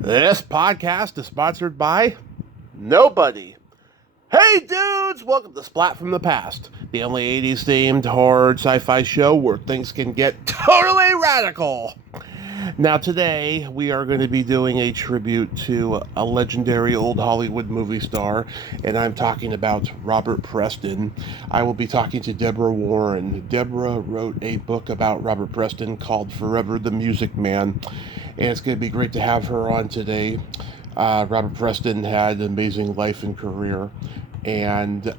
This podcast is sponsored by nobody. Hey dudes, welcome to Splat from the Past, the only 80s themed horror sci-fi show where things can get totally radical. Now today we are going to be doing a tribute to a legendary old Hollywood movie star, and I'm talking about Robert Preston. I will be talking to Debra Warren. Debra wrote a book about Robert Preston called Forever the Music Man, and it's going to be great to have her on today. Robert Preston had an amazing life and career, and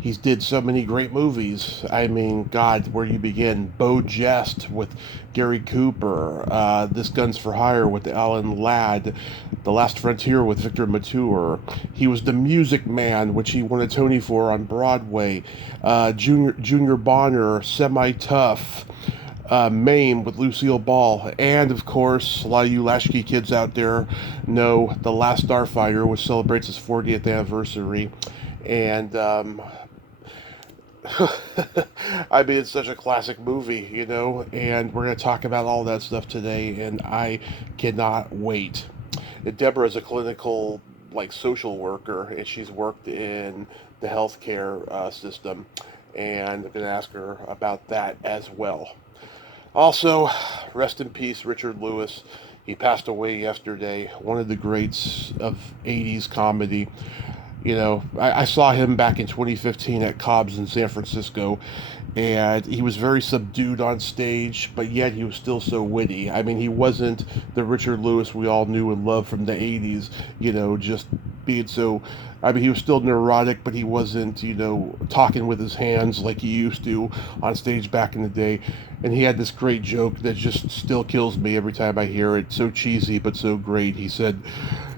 he's did so many great movies. I mean, God, where do you begin? Beau Jest with Gary Cooper, This Gun's for Hire with Alan Ladd, The Last Frontier with Victor Mature. He was the Music Man, which he won a Tony for on Broadway. Junior Bonner, Semi-Tough. Mame with Lucille Ball, and of course, a lot of you latchkey kids out there know The Last Starfighter, which celebrates its 40th anniversary, and I mean, it's such a classic movie, and we're going to talk about all that stuff today, and I cannot wait. Debra is a clinical, social worker, and she's worked in the healthcare system, and I'm going to ask her about that as well. Also, rest in peace, Richard Lewis. He passed away yesterday, one of the greats of 80s comedy. I saw him back in 2015 at Cobb's in San Francisco, and he was very subdued on stage, but yet he was still so witty. I mean, he wasn't the Richard Lewis we all knew and loved from the 80s, just being so. I mean, he was still neurotic, but he wasn't, talking with his hands like he used to on stage back in the day. And he had this great joke that just still kills me every time I hear it. So cheesy, but so great. He said,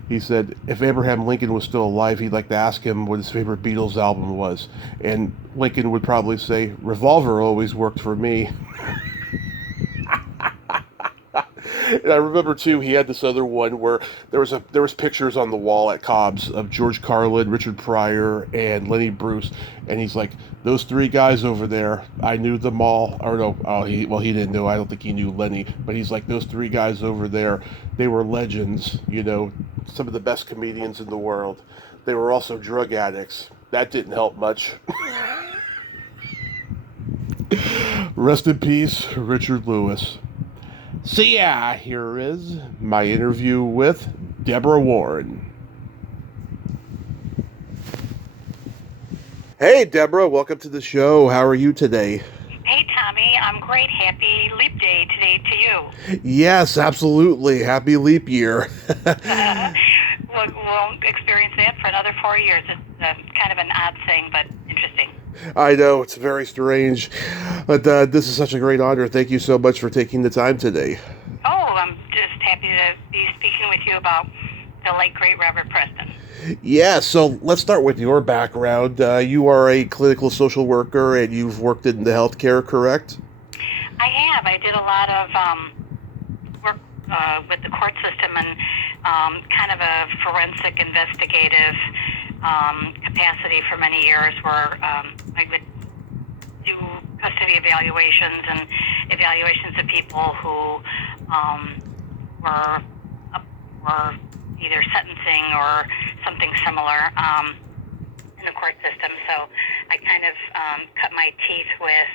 if Abraham Lincoln was still alive, he'd like to ask him what his favorite Beatles album was. And Lincoln would probably say, Revolver always worked for me. And I remember too, he had this other one where there was pictures on the wall at Cobb's of George Carlin, Richard Pryor, and Lenny Bruce, and he's like, those three guys over there, I knew them all. Or no, he didn't know. I don't think he knew Lenny, but he's like, those three guys over there, they were legends. Some of the best comedians in the world. They were also drug addicts. That didn't help much. Rest in peace, Richard Lewis. So yeah, here is my interview with Debra Warren. Hey Debra, welcome to the show. How are you today? Hey Tommy, I'm great. Happy Leap Day today to you. Yes, absolutely. Happy leap year. We'll experience that for another 4 years. It's kind of an odd thing, but interesting. I know, it's very strange, but this is such a great honor. Thank you so much for taking the time today. Oh, I'm just happy to be speaking with you about the late, great Robert Preston. Yeah, so let's start with your background. You are a clinical social worker, and you've worked in the healthcare, correct? I have. I did a lot of work with the court system and kind of a forensic investigative capacity for many years where I would do custody evaluations and evaluations of people who were either sentencing or something similar in the court system. So I kind of cut my teeth with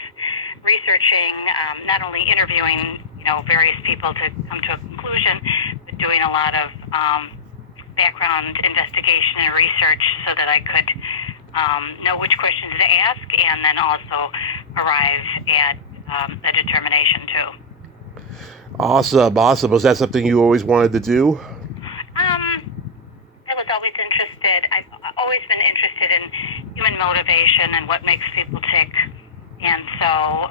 researching, not only interviewing, various people to come to a conclusion, but doing a lot of background investigation and research so that I could know which questions to ask and then also arrive at a determination too. Awesome. Was that something you always wanted to do? I was always interested. I've always been interested in human motivation and what makes people tick. And so,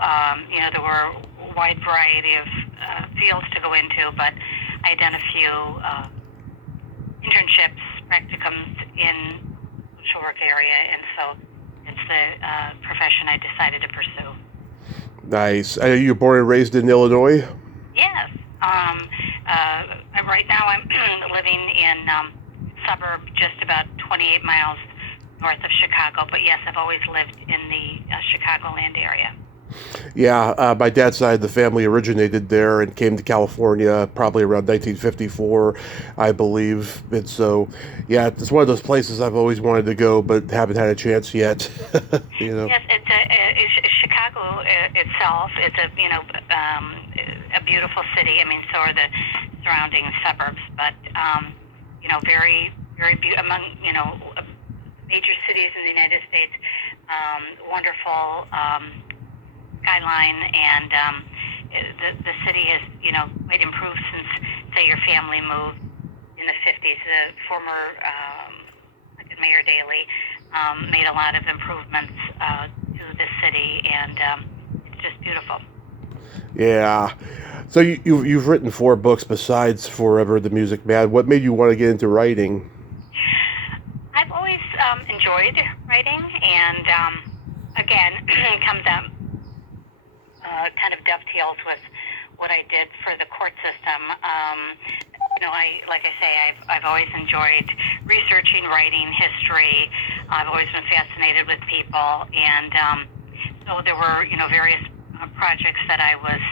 there were a wide variety of fields to go into, but I had done a few internships, practicums in the social work area, and so it's the profession I decided to pursue. Nice. Are you born and raised in Illinois? Yes. Right now I'm living in a suburb just about 28 miles north of Chicago, but yes, I've always lived in the Chicagoland area. Yeah, my dad's side of the family originated there and came to California probably around 1954, I believe. And so, yeah, it's one of those places I've always wanted to go, but haven't had a chance yet. you know. Yes, Chicago itself is a beautiful city. I mean, so are the surrounding suburbs, but very among major cities in the United States. Wonderful skyline, and the city has quite improved since, say, your family moved in the 50s. The former Mayor Daley made a lot of improvements to the city, and it's just beautiful. Yeah. So you've written 4 books besides Forever the Music Man. What made you want to get into writing? I've always enjoyed writing, and again, it comes out kind of dovetails with what I did for the court system. Like I say, I've always enjoyed researching, writing, history. I've always been fascinated with people, and so there were various projects that I was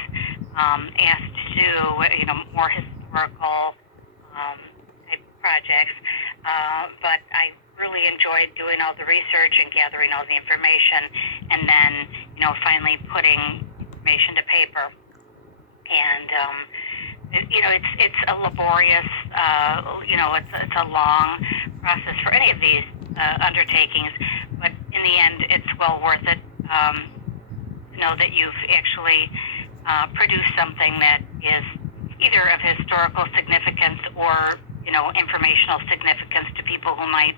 asked to do. More historical type projects, but I really enjoyed doing all the research and gathering all the information, and then finally putting information to paper. And it's a laborious, it's a long process for any of these undertakings, but in the end, it's well worth it to know that you've actually produced something that is either of historical significance or informational significance to people who might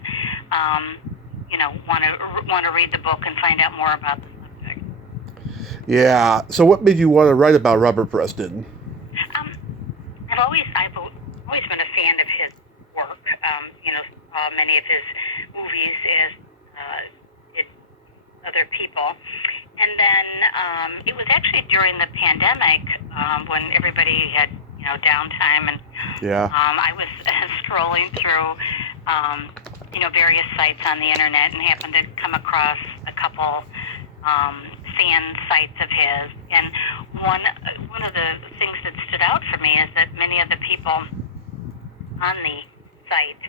want to read the book and find out more about the subject. Yeah. So what made you want to write about Robert Preston? I've always been a fan of his work. Many of his movies as did other people, and then it was actually during the pandemic when everybody had downtime, and Yeah. I was scrolling through various sites on the internet and happened to come across a couple fan sites of his, and one of the things that stood out for me is that many of the people on the site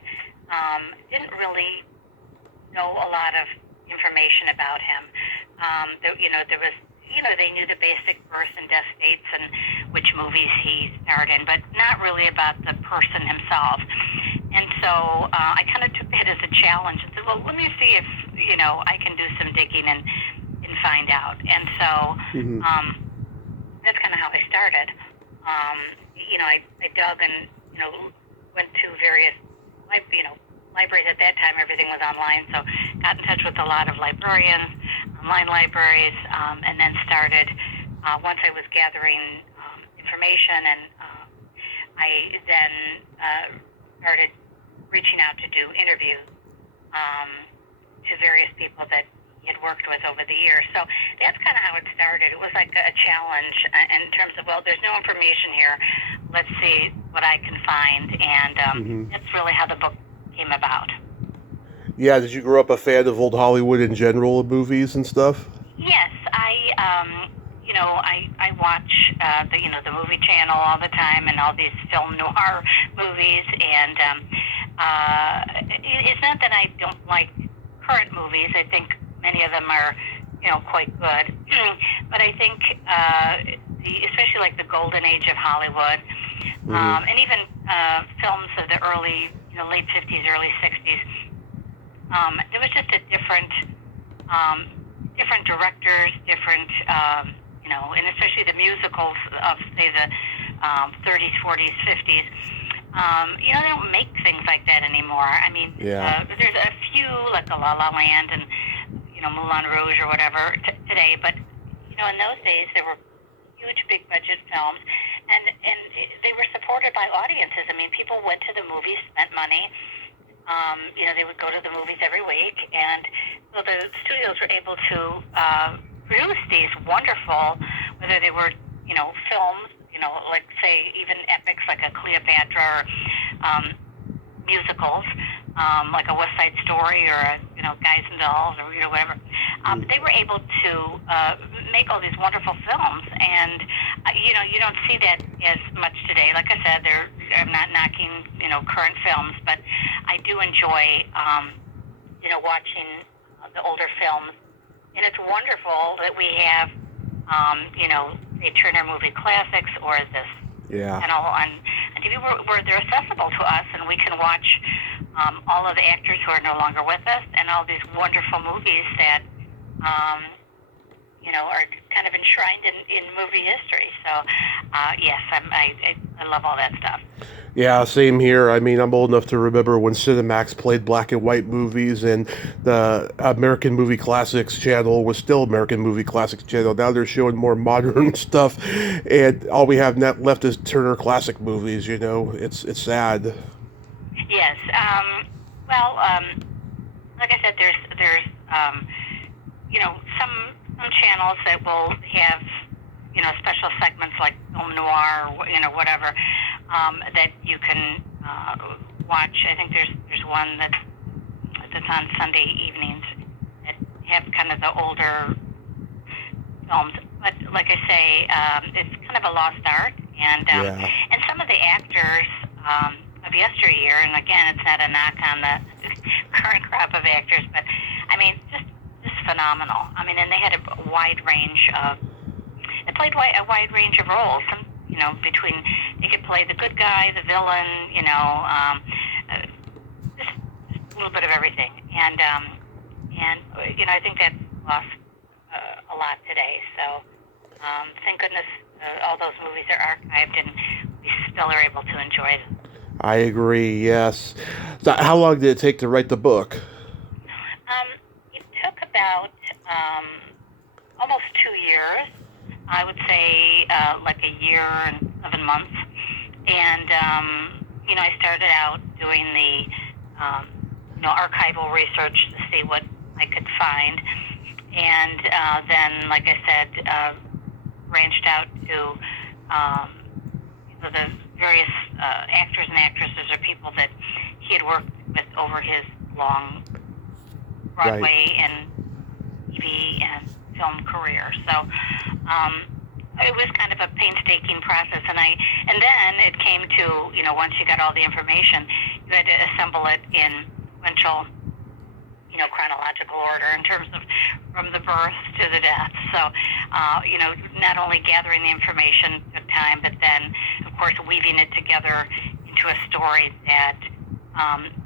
didn't really know a lot of information about him. There was they knew the basic birth and death dates and which movies he starred in, but not really about the person himself. And so I kind of took that as a challenge and said, well, let me see if I can do some digging and find out. And so that's kind of how I started. I dug and went to various libraries. At that time, everything was online, so got in touch with a lot of librarians, online libraries, and then started once I was gathering information, and I then started reaching out to do interviews to various people that he had worked with over the years. So that's kind of how it started. It was like a challenge in terms of, well, there's no information here. Let's see what I can find, and that's really how the book came about. Yeah, did you grow up a fan of old Hollywood in general, of movies and stuff? Yes, I watch the movie channel all the time and all these film noir movies, and it's not that I don't like current movies. I think many of them are quite good, but I think especially like the golden age of Hollywood, and even films of the early late 50s, early 60s. There was just a different directors, different, and especially the musicals of, say, the 30s, 40s, 50s. They don't make things like that anymore. I mean, there's a few, like the La La Land and, Moulin Rouge or whatever today, but, in those days there were huge, big budget films, and they were supported by audiences. I mean, people went to the movies, spent money. They would go to the movies every week, and so the studios were able to produce these wonderful, whether they were, films, like, say, even epics like a Cleopatra, or musicals, like a West Side Story or a, Guys and Dolls or, whatever. They were able to make all these wonderful films, and you don't see that as much today. Like I said, I'm not knocking current films, but I do enjoy watching the older films, and it's wonderful that we have the Turner Movie Classics or this channel on TV where they're accessible to us, and we can watch all of the actors who are no longer with us, and all these wonderful movies that are kind of enshrined in movie history. So yes, I love all that stuff. Yeah, same here. I mean, I'm old enough to remember when Cinemax played black and white movies, and the American Movie Classics channel was still American Movie Classics channel. Now they're showing more modern stuff, and all we have left is Turner Classic movies. It's sad. Yes. Like I said, there's some channels that will have special segments like film noir or whatever that you can watch. I think there's one that's on Sunday evenings that have kind of the older films. But like I say, it's kind of a lost art, and some of the actors of yesteryear, and again, it's not a knock on the current crop of actors, but I mean, just phenomenal. I mean, and they had a wide range of. They played a wide range of roles. Some, between they could play the good guy, the villain, just a little bit of everything. And I think that's lost a lot today. So thank goodness all those movies are archived and we still are able to enjoy them. I agree. Yes. So how long did it take to write the book? It took about almost 2 years. I would say like a year and 7 months. And, I started out doing the, archival research to see what I could find. And then, like I said, branched out to the various actors and actresses or people that he had worked with over his long Broadway and TV and film career. So it was kind of a painstaking process, and then it came to once you got all the information, you had to assemble it in sequential chronological order in terms of from the birth to the death. So not only gathering the information took time, but then of course weaving it together into a story that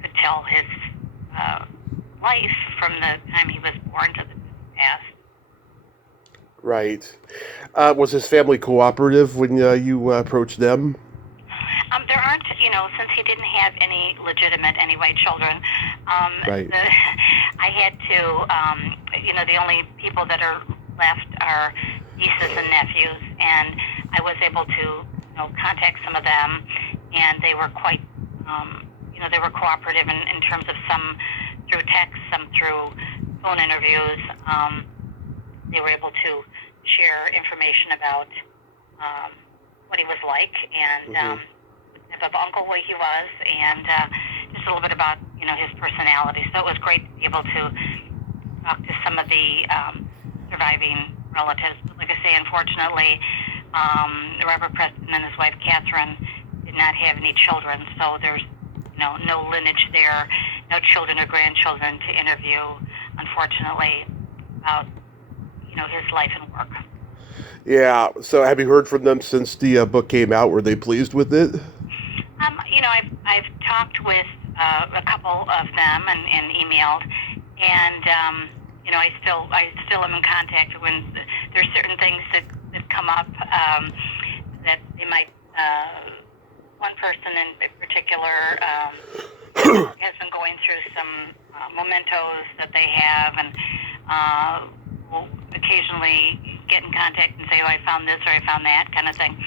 could tell his life from the time he was born to the past. Right. Was his family cooperative when you approached them? There aren't, since he didn't have any legitimate, children, right. I had to, the only people that are left are nieces and nephews, and I was able to, contact some of them, and they were quite, they were cooperative in terms of some through text, some through phone interviews. They were able to share information about what he was like and type of uncle what he was, and just a little bit about his personality. So it was great to be able to talk to some of the surviving relatives. But like I say, unfortunately, Robert Preston and his wife Catherine did not have any children, so there's no lineage there, no children or grandchildren to interview, unfortunately, about his life and work. Yeah. So have you heard from them since the book came out? Were they pleased with it? I've talked with a couple of them and emailed, and I still am in contact when there's certain things that come up that they might. One person in particular has been going through some mementos that they have, and will occasionally get in contact and say, "Oh, I found this" or "I found that," kind of thing.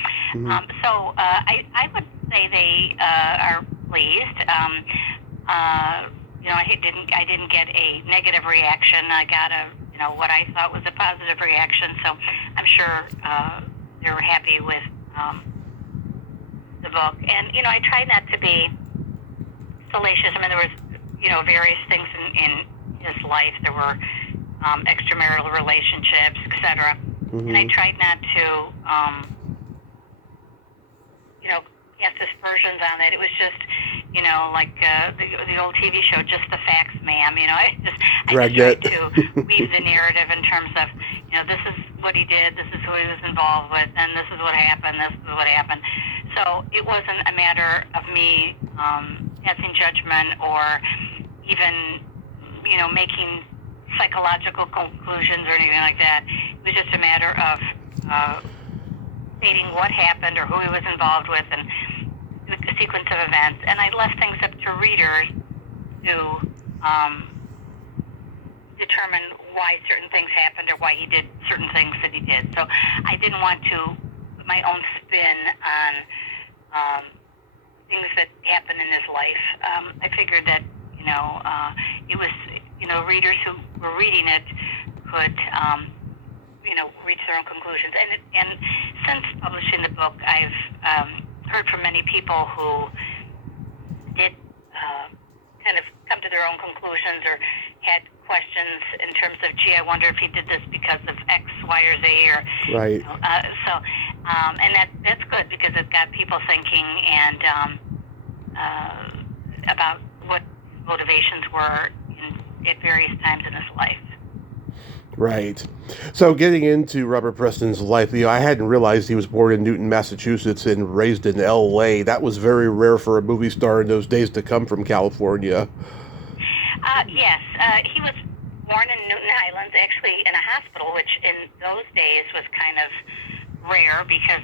So I would say they are pleased. I didn't get a negative reaction. I got what I thought was a positive reaction. So I'm sure they're happy with the book. And I tried not to be salacious. I mean, there was various things in his life. There were extramarital relationships, etc. And I tried not to, cast aspersions on it. It was just, like the old TV show, Just the Facts, Ma'am. I just tried to weave the narrative in terms of, this is what he did, this is who he was involved with, and this is what happened, this is what happened. So it wasn't a matter of me passing judgment or even, making psychological conclusions or anything like that. It was just a matter of stating what happened or who he was involved with and the sequence of events. And I left things up to readers to determine why certain things happened or why he did certain things that he did. So I didn't want to put my own spin on things that happened in his life. I figured that, it was, readers who were reading it could, reach their own conclusions. And since publishing the book, I've heard from many people who did kind of come to their own conclusions or had questions in terms of, gee, I wonder if he did this because of X, Y, or Z, or right. And that's good because it got people thinking and about what motivations were at various times in his life. Right. So getting into Robert Preston's life, I hadn't realized he was born in Newton, Massachusetts and raised in L.A. That was very rare for a movie star in those days to come from California. Yes. He was born in Newton Highlands, actually in a hospital, which in those days was kind of rare because,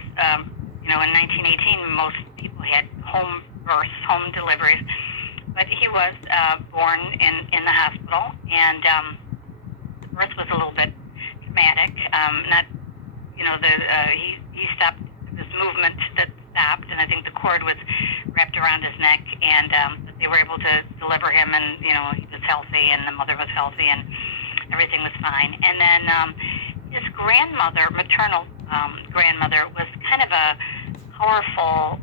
in 1918, most people had home births, home deliveries. But he was born in the hospital, and the birth was a little bit traumatic. He stopped this movement that stopped, and I think the cord was wrapped around his neck, and they were able to deliver him, and he was healthy, and the mother was healthy, and everything was fine. And then his grandmother, maternal grandmother, was kind of a powerful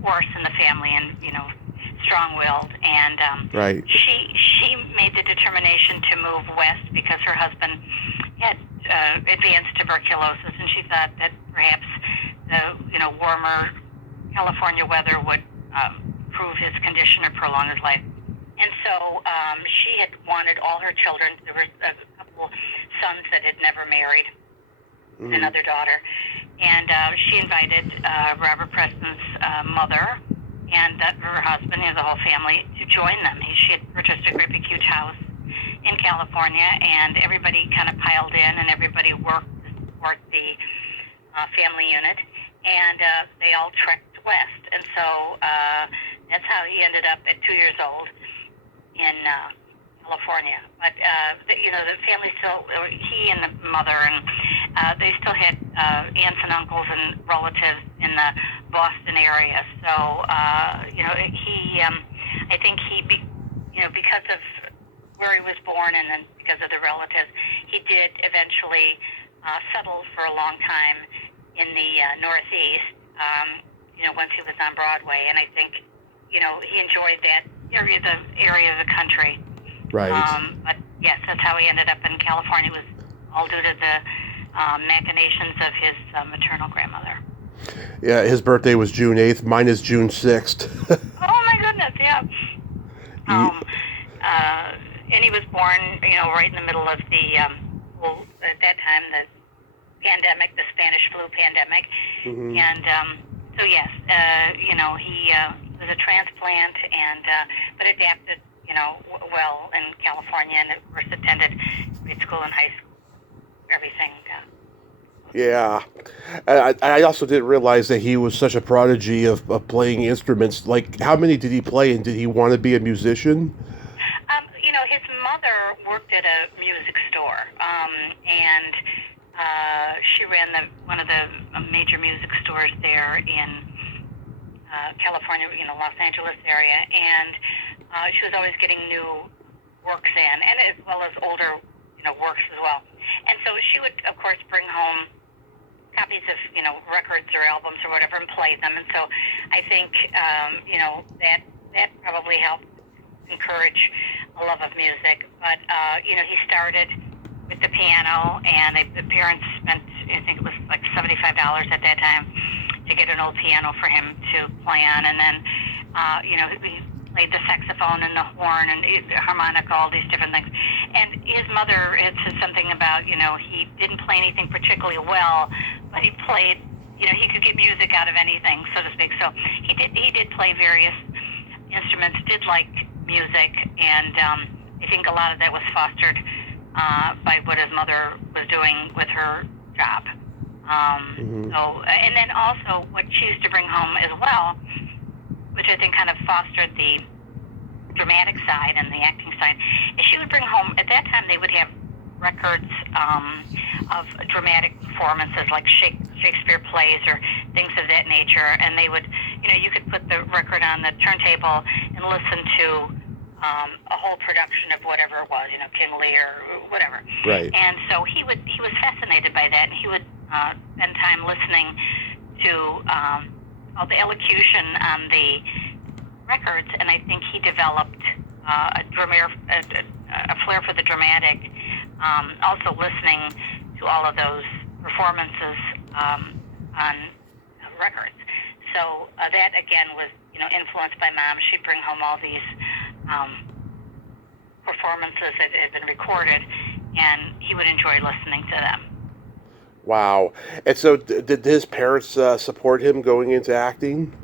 force in the family, and strong-willed, and right. She made the determination to move west because her husband had advanced tuberculosis, and she thought that perhaps the warmer California weather would improve his condition or prolong his life. And so she had wanted all her children. There were a couple sons that had never married, another daughter, and she invited Robert Preston's mother and her husband and the whole family to join them. She had purchased a great big huge house in California, and everybody kind of piled in, and everybody worked to support the family unit, and they all trekked west. And so that's how he ended up at 2 years old in California. But the family still, he and the mother, and they still had aunts and uncles and relatives in the Boston area. So I think because of where he was born and then because of the relatives, he did eventually settle for a long time in the Northeast. Once he was on Broadway, and I think he enjoyed that area of the country. Right. But yes, that's how he ended up in California. It was all due to the machinations of his maternal grandmother. Yeah, his birthday was June 8th. Mine is June 6th. Oh my goodness, yeah. And he was born, right in the middle of the, at that time, the pandemic, the Spanish flu pandemic. Mm-hmm. And so yes, he was a transplant, and but adapted, well in California, and of course attended grade school and high school, everything. Yeah. I also didn't realize that he was such a prodigy of playing instruments. Like, how many did he play, and did he want to be a musician? His mother worked at a music store, and she ran one of the major music stores there in California, Los Angeles area, and she was always getting new works in, and as well as older, works as well. And so she would, of course, bring home copies of, records or albums or whatever and play them. And so I think, that probably helped encourage a love of music. But, he started with the piano, and the parents spent, I think it was like $75 at that time to get an old piano for him to play on, and then he played the saxophone and the horn and the harmonica, all these different things. And his mother had said something about, he didn't play anything particularly well, but he played, he could get music out of anything, so to speak. So he did play various instruments, did like music, and I think a lot of that was fostered by what his mother was doing with her job. So, and then also what she used to bring home as well, which I think kind of fostered the dramatic side and the acting side, is she would bring home, at that time they would have records of dramatic performances like Shakespeare plays or things of that nature, and they would, you could put the record on the turntable and listen to a whole production of whatever it was, King Lear or whatever. Right. And so he was fascinated by that, and he would spend time listening to all the elocution on the records, and I think he developed a flair for the dramatic. Also listening to all of those performances on records. So that again was, influenced by Mom. She'd bring home all these performances that had been recorded, and he would enjoy listening to them. Wow. And so did his parents support him going into acting?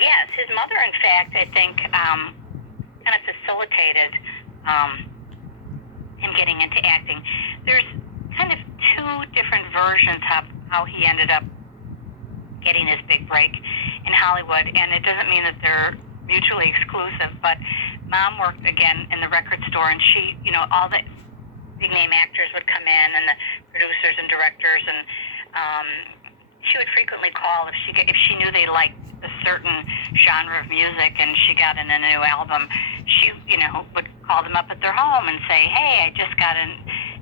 Yes, his mother, in fact, I think, kind of facilitated him getting into acting. There's kind of two different versions of how he ended up getting his big break in Hollywood, and it doesn't mean that they're mutually exclusive, but Mom worked, again, in the record store, and she, all the big name actors would come in, and the producers and directors, and she would frequently call if she knew they liked a certain genre of music and she got in a new album. She would call them up at their home and say, "Hey, I just got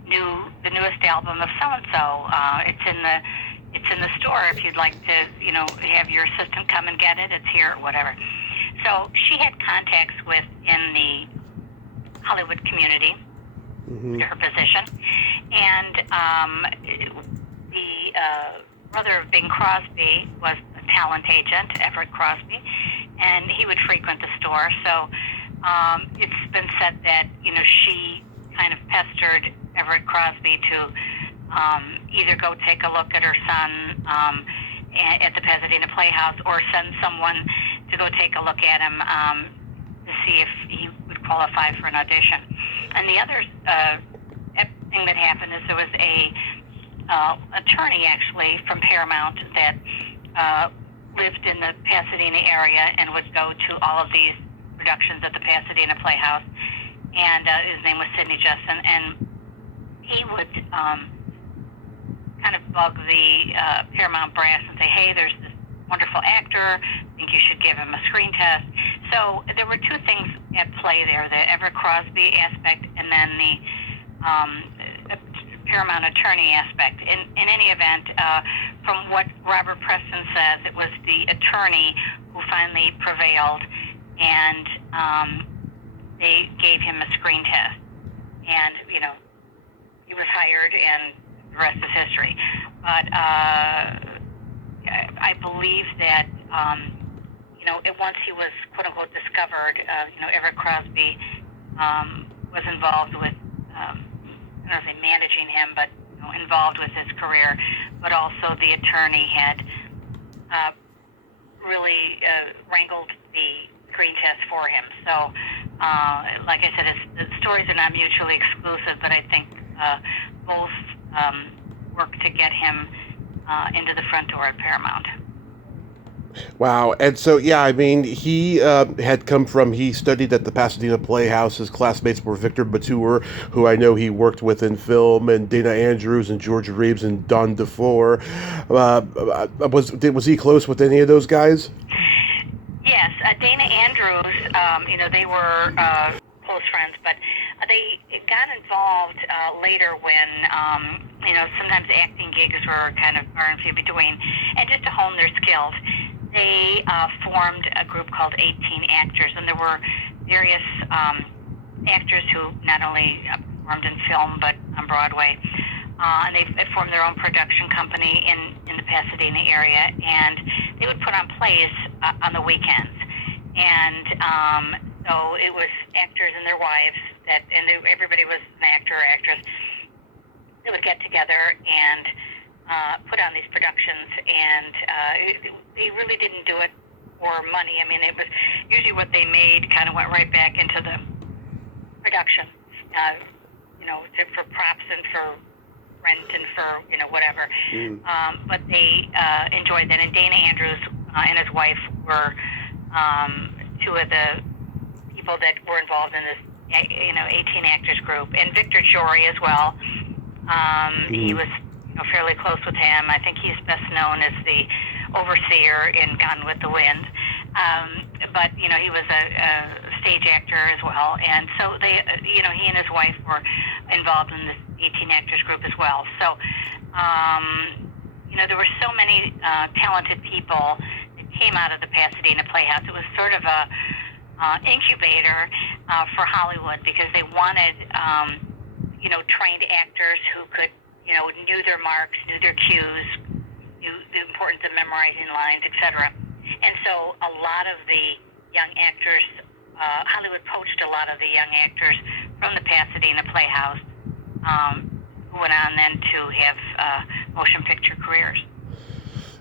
the newest album of so and so. It's in the store. If you'd like to have your assistant come and get it, it's here," or whatever. So she had contacts in the Hollywood community, to her position, and the brother of Bing Crosby was a talent agent, Everett Crosby, and he would frequent the store. So it's been said that she kind of pestered Everett Crosby to either go take a look at her son at the Pasadena Playhouse, or send someone to go take a look at him to see if he would qualify for an audition. And the other thing that happened is there was a attorney, actually, from Paramount that lived in the Pasadena area and would go to all of these productions at the Pasadena Playhouse, and his name was Sidney Justin, and he would kind of bug the Paramount brass and say, "Hey, there's this wonderful actor, I think you should give him a screen test." So there were two things at play there, the Everett Crosby aspect and then the Paramount attorney aspect. In any event, from what Robert Preston says, it was the attorney who finally prevailed, and they gave him a screen test. And, he was hired, and the rest is history. But I believe that, once he was, quote-unquote, discovered, Everett Crosby was involved with, I don't know if they managing him, but involved with his career. But also the attorney had really wrangled the screen test for him. So, like I said, the stories are not mutually exclusive, but I think both worked to get him into the front door at Paramount. Wow. And so, yeah, I mean, he he studied at the Pasadena Playhouse. His classmates were Victor Mature, who I know he worked with in film, and Dana Andrews and George Reeves and Don DeFore. Was he close with any of those guys? Yes, Dana Andrews, they were close friends, but they got involved later when, sometimes acting gigs were kind of far and few between, and just to hone their skills. They formed a group called 18 Actors, and there were various actors who not only performed in film, but on Broadway. And they formed their own production company in the Pasadena area, and they would put on plays on the weekends. And so it was actors and their wives everybody was an actor or actress. They would get together and put on these productions, and they really didn't do it for money. I mean, it was usually what they made kind of went right back into the production, for props and for rent and for whatever. But they enjoyed that. And Dana Andrews and his wife were two of the people that were involved in this 18 actors group, and Victor Jory as well. He was fairly close with him. I think he's best known as the overseer in Gone with the Wind. But he was a stage actor as well, and so they, he and his wife were involved in this 18 actors group as well. So, there were so many talented people that came out of the Pasadena Playhouse. It was sort of a incubator for Hollywood, because they wanted, trained actors who could, knew their marks, knew their cues, knew the importance of memorizing lines, etc. And so a lot of the young actors, Hollywood poached a lot of the young actors from the Pasadena Playhouse, who went on then to have motion picture careers.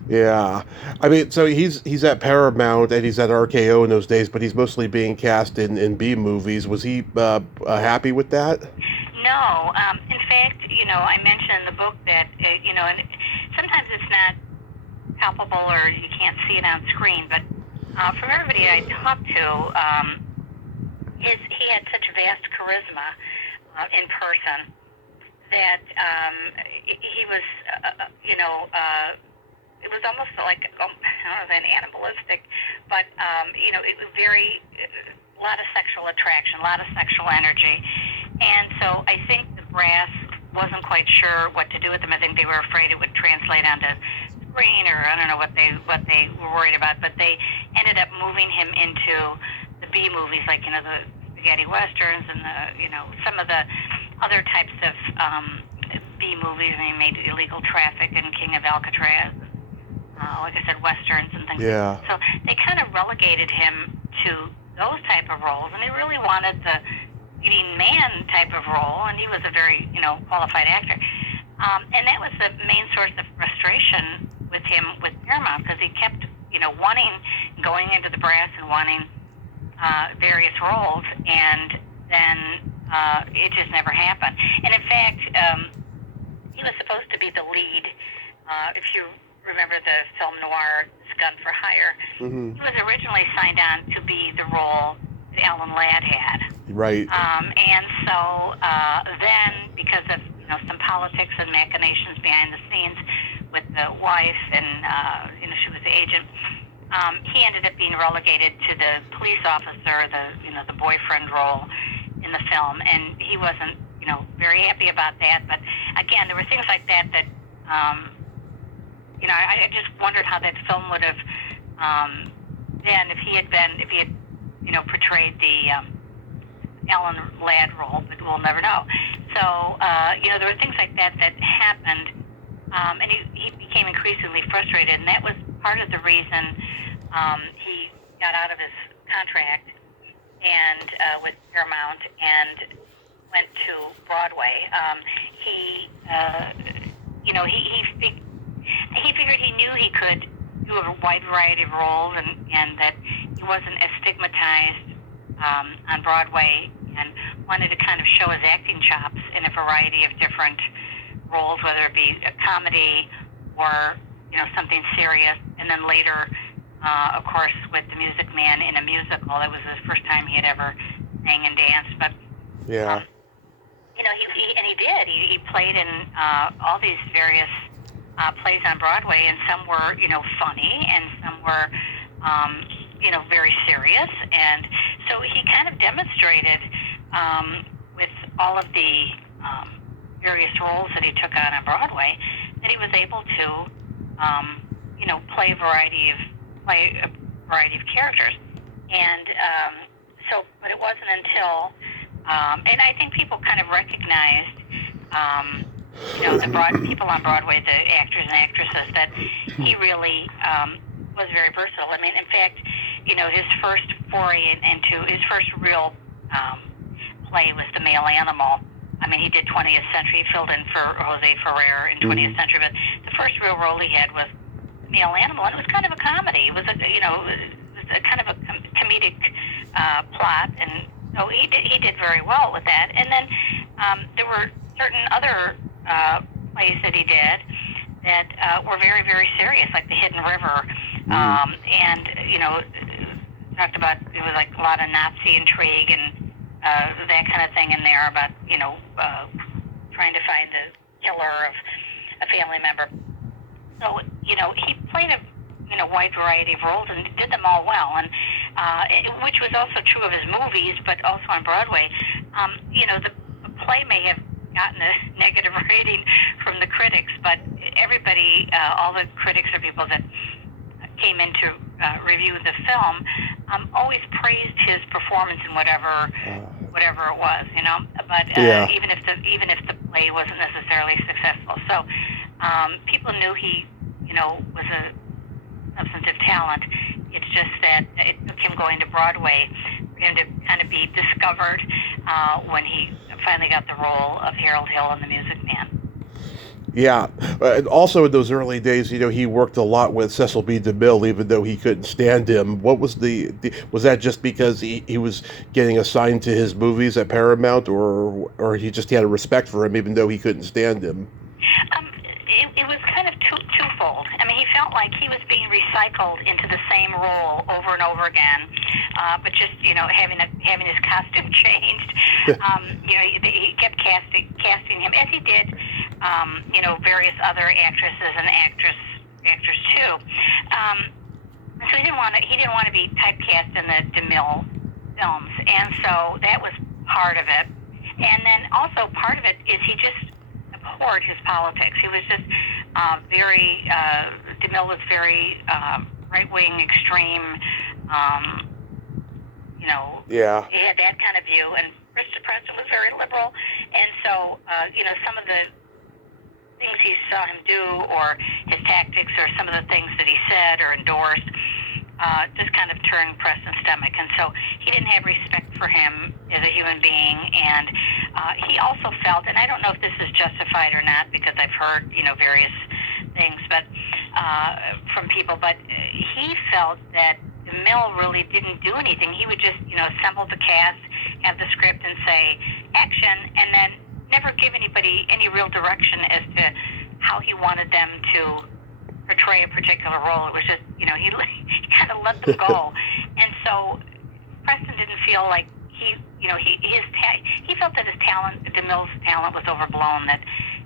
Yeah, I mean, so he's at Paramount and he's at RKO in those days, but he's mostly being cast in B movies. Was he happy with that? No. In fact, I mentioned in the book that and sometimes it's not palpable or you can't see it on screen, but from everybody I talked to, he had such vast charisma in person that he was, it was almost like, I don't know, an animalistic, but, it was a lot of sexual attraction, a lot of sexual energy. And so I think the brass wasn't quite sure what to do with him. I think they were afraid it would translate onto screen, or I don't know what they were worried about, but they ended up moving him into the B movies, like, the spaghetti westerns and some of the other types of B movies. I mean, made Illegal Traffic and King of Alcatraz, like I said, westerns and things. Yeah. So they kind of relegated him to those type of roles, and they really wanted the leading man type of role, and he was a very qualified actor. And that was the main source of frustration with him with Paramount, because he kept wanting, going into the brass and wanting various roles, and then it just never happened. And in fact, he was supposed to be the lead. If you remember the film noir Gun for Hire, he was originally signed on to be the role that Alan Ladd had. Right. And so then, because of some politics and machinations behind the scenes with the wife, and she was the agent, he ended up being relegated to the police officer, the boyfriend role in the film, and he wasn't very happy about that. But again, there were things like that I just wondered how that film would have been if he had portrayed the Alan Ladd role, but we'll never know. So, there were things like that happened, and he became increasingly frustrated, and that was part of the reason he got out of his contract and with Paramount and went to Broadway. He figured he knew he could do a wide variety of roles, and that he wasn't as stigmatized on Broadway, and wanted to kind of show his acting chops in a variety of different roles, whether it be a comedy or something serious. And then later, of course, with The Music Man in a musical, that was the first time he had ever sang and danced. But yeah, he did. He played in all these various plays on Broadway, and some were funny, and some were very serious. And so he kind of demonstrated with all of the various roles that he took on Broadway that he was able to play a variety of characters. And but it wasn't until And I think people kind of recognized, the people on Broadway, the actors and actresses, that he really was very versatile. I mean, in fact, his first foray into his first real play was The Male Animal. I mean, he did 20th Century. He filled in for Jose Ferrer in 20th Century, but the first real role he had was The Male Animal, and it was kind of a comedy. It was a kind of a comedic plot, and so he did very well with that. And then there were certain other plays that he did that were very, very serious, like The Hidden River, and talked about, it was like a lot of Nazi intrigue and that kind of thing in there about trying to find the killer of a family member. So he played a wide variety of roles and did them all well, and which was also true of his movies, but also on Broadway. The play may have gotten a negative rating from the critics, but everybody, all the critics or people that came in to review the film, always praised his performance in whatever it was, But even if the play wasn't necessarily successful, so people knew he, was a substantive talent. It's just that it took him going to Broadway for him to kind of be discovered when he finally got the role of Harold Hill in The Music Man. Yeah. And also in those early days, he worked a lot with Cecil B. DeMille, even though he couldn't stand him. What was was that just because he was getting assigned to his movies at Paramount, or he just had a respect for him, even though he couldn't stand him? It was kind of twofold. I mean, he felt like he was being recycled into the same role over and over again, but just having his costume changed. He kept casting him, as he did, various other actresses and actors too. So he didn't want to be typecast in the DeMille films, and so that was part of it. And then also part of it is he just abhorred his politics. He was just DeMille was very right-wing, extreme. Yeah. He had that kind of view, and Preston was very liberal, and so some of the things he saw him do, or his tactics, or some of the things that he said or endorsed, just kind of turned Preston's stomach. And so he didn't have respect for him as a human being. And he also felt, and I don't know if this is justified or not, because I've heard, various things, but from people, but he felt that DeMille really didn't do anything. He would just, assemble the cast, have the script, and say action, and then never give anybody any real direction as to how he wanted them to portray a particular role. It was just, he kind of let them go. And so Preston didn't feel like he felt that his talent, DeMille's talent, was overblown, that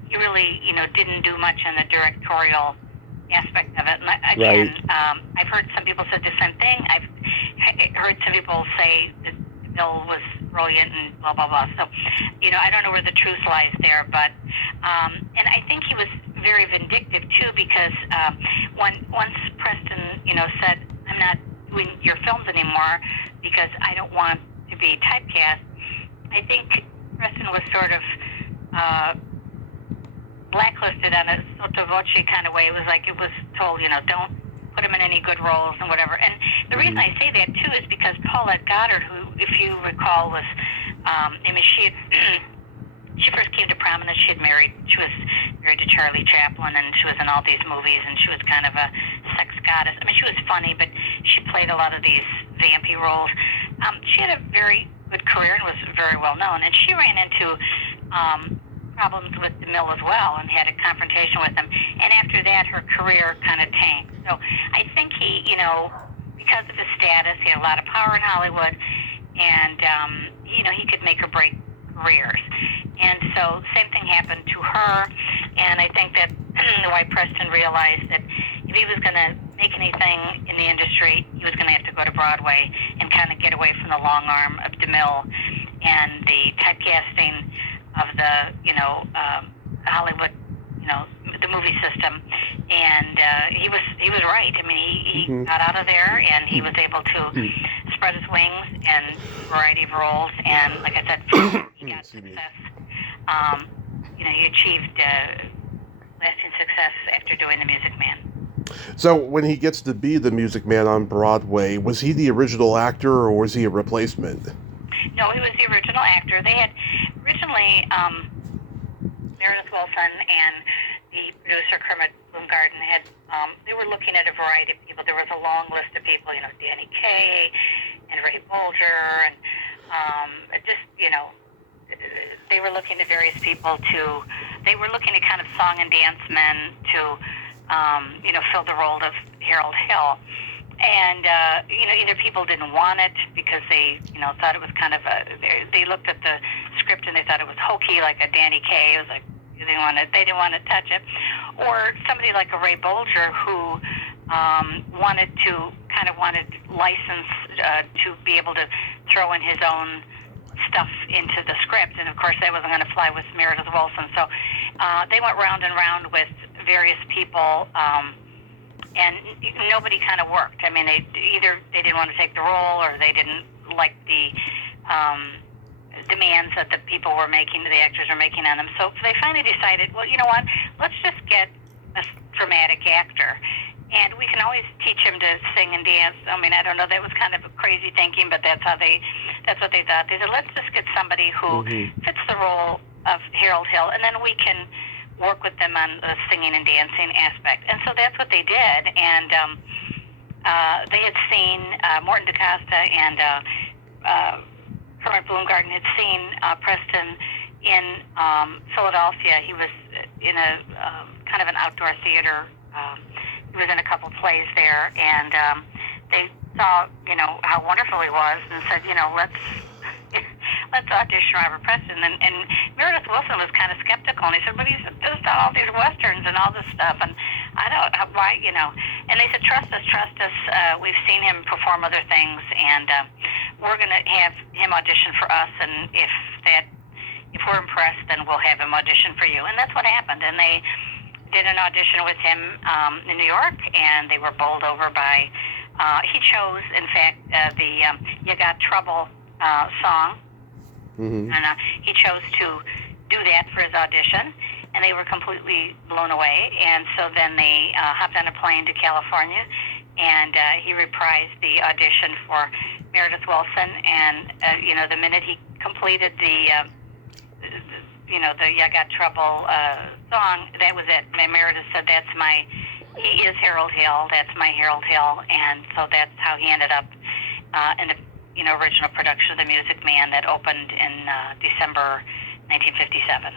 he really, didn't do much in the directorial aspect of it. And again, right. I've heard some people say the same thing. I've heard some people say that Bill was brilliant and blah, blah, blah. So, I don't know where the truth lies there, but, and I think he was very vindictive too, because once Preston, said, I'm not doing your films anymore because I don't want to be typecast, I think Preston was sort of blacklisted on a sotto voce kind of way. It was like it was told, don't put him in any good roles and whatever. And the reason I say that too is because Paulette Goddard, who, if you recall, was, she first came to prominence. She was married to Charlie Chaplin, and she was in all these movies, and she was kind of a sex goddess. I mean, she was funny, but she played a lot of these vampy roles. She had a very good career and was very well known, and she ran into problems with DeMille as well, and had a confrontation with him. And after that, her career kind of tanked. So I think he, because of his status, he had a lot of power in Hollywood, and he could make or break careers. And so same thing happened to her, and I think that why Preston realized that if he was going to make anything in the industry, he was going to have to go to Broadway and kind of get away from the long arm of DeMille and the typecasting of the, Hollywood, the movie system. And he was right. I mean, he got out of there, and he was able to spread his wings in a variety of roles, and like I said, he got success. He achieved lasting success after doing The Music Man. So when he gets to be the Music Man on Broadway, was he the original actor or was he a replacement? No, he was the original actor. They had originally Meredith Willson and the producer Kermit Bloomgarden they were looking at a variety of people. There was a long list of people, Danny Kaye and Ray Bolger, and they were looking at various people they were looking at kind of song and dance men to, fill the role of Harold Hill. And, either people didn't want it because they, thought it was kind of they looked at the script and they thought it was hokey, like a Danny Kaye. It was like, they didn't want to touch it. Or somebody like a Ray Bolger who wanted license to be able to throw in his own stuff into the script. And, of course, that wasn't going to fly with Meredith Willson. So they went round and round with various people, and nobody kind of worked. I mean, they didn't want to take the role, or they didn't like the demands that the people were making, the actors were making on them. So they finally decided, well, you know what? Let's just get a dramatic actor, and we can always teach him to sing and dance. I mean, I don't know. That was kind of crazy thinking, but that's what they thought. They said, let's just get somebody who fits the role of Harold Hill, and then we can work with them on the singing and dancing aspect. And so that's what they did. And they had seen Morton DaCosta and Kermit Bloomgarden had seen Preston in Philadelphia. He was in a kind of an outdoor theater. He was in a couple plays there, and they saw, how wonderful he was, and said, let's audition Robert Preston. And Meredith Willson was kind of skeptical, and he said, but he's just done all these westerns and all this stuff, and I don't know why, And they said, trust us. We've seen him perform other things, and we're going to have him audition for us, and if we're impressed, then we'll have him audition for you. And that's what happened. And they did an audition with him in New York, and they were bowled over by, he chose, in fact, the You Got Trouble song. And he chose to do that for his audition, and they were completely blown away. And so then they hopped on a plane to California, and he reprised the audition for Meredith Willson. And the minute he completed the You Got Trouble song, that was it. Meredith said, he is Harold Hill. That's my Harold Hill. And so that's how he ended up in the original production of The Music Man that opened in December 1957.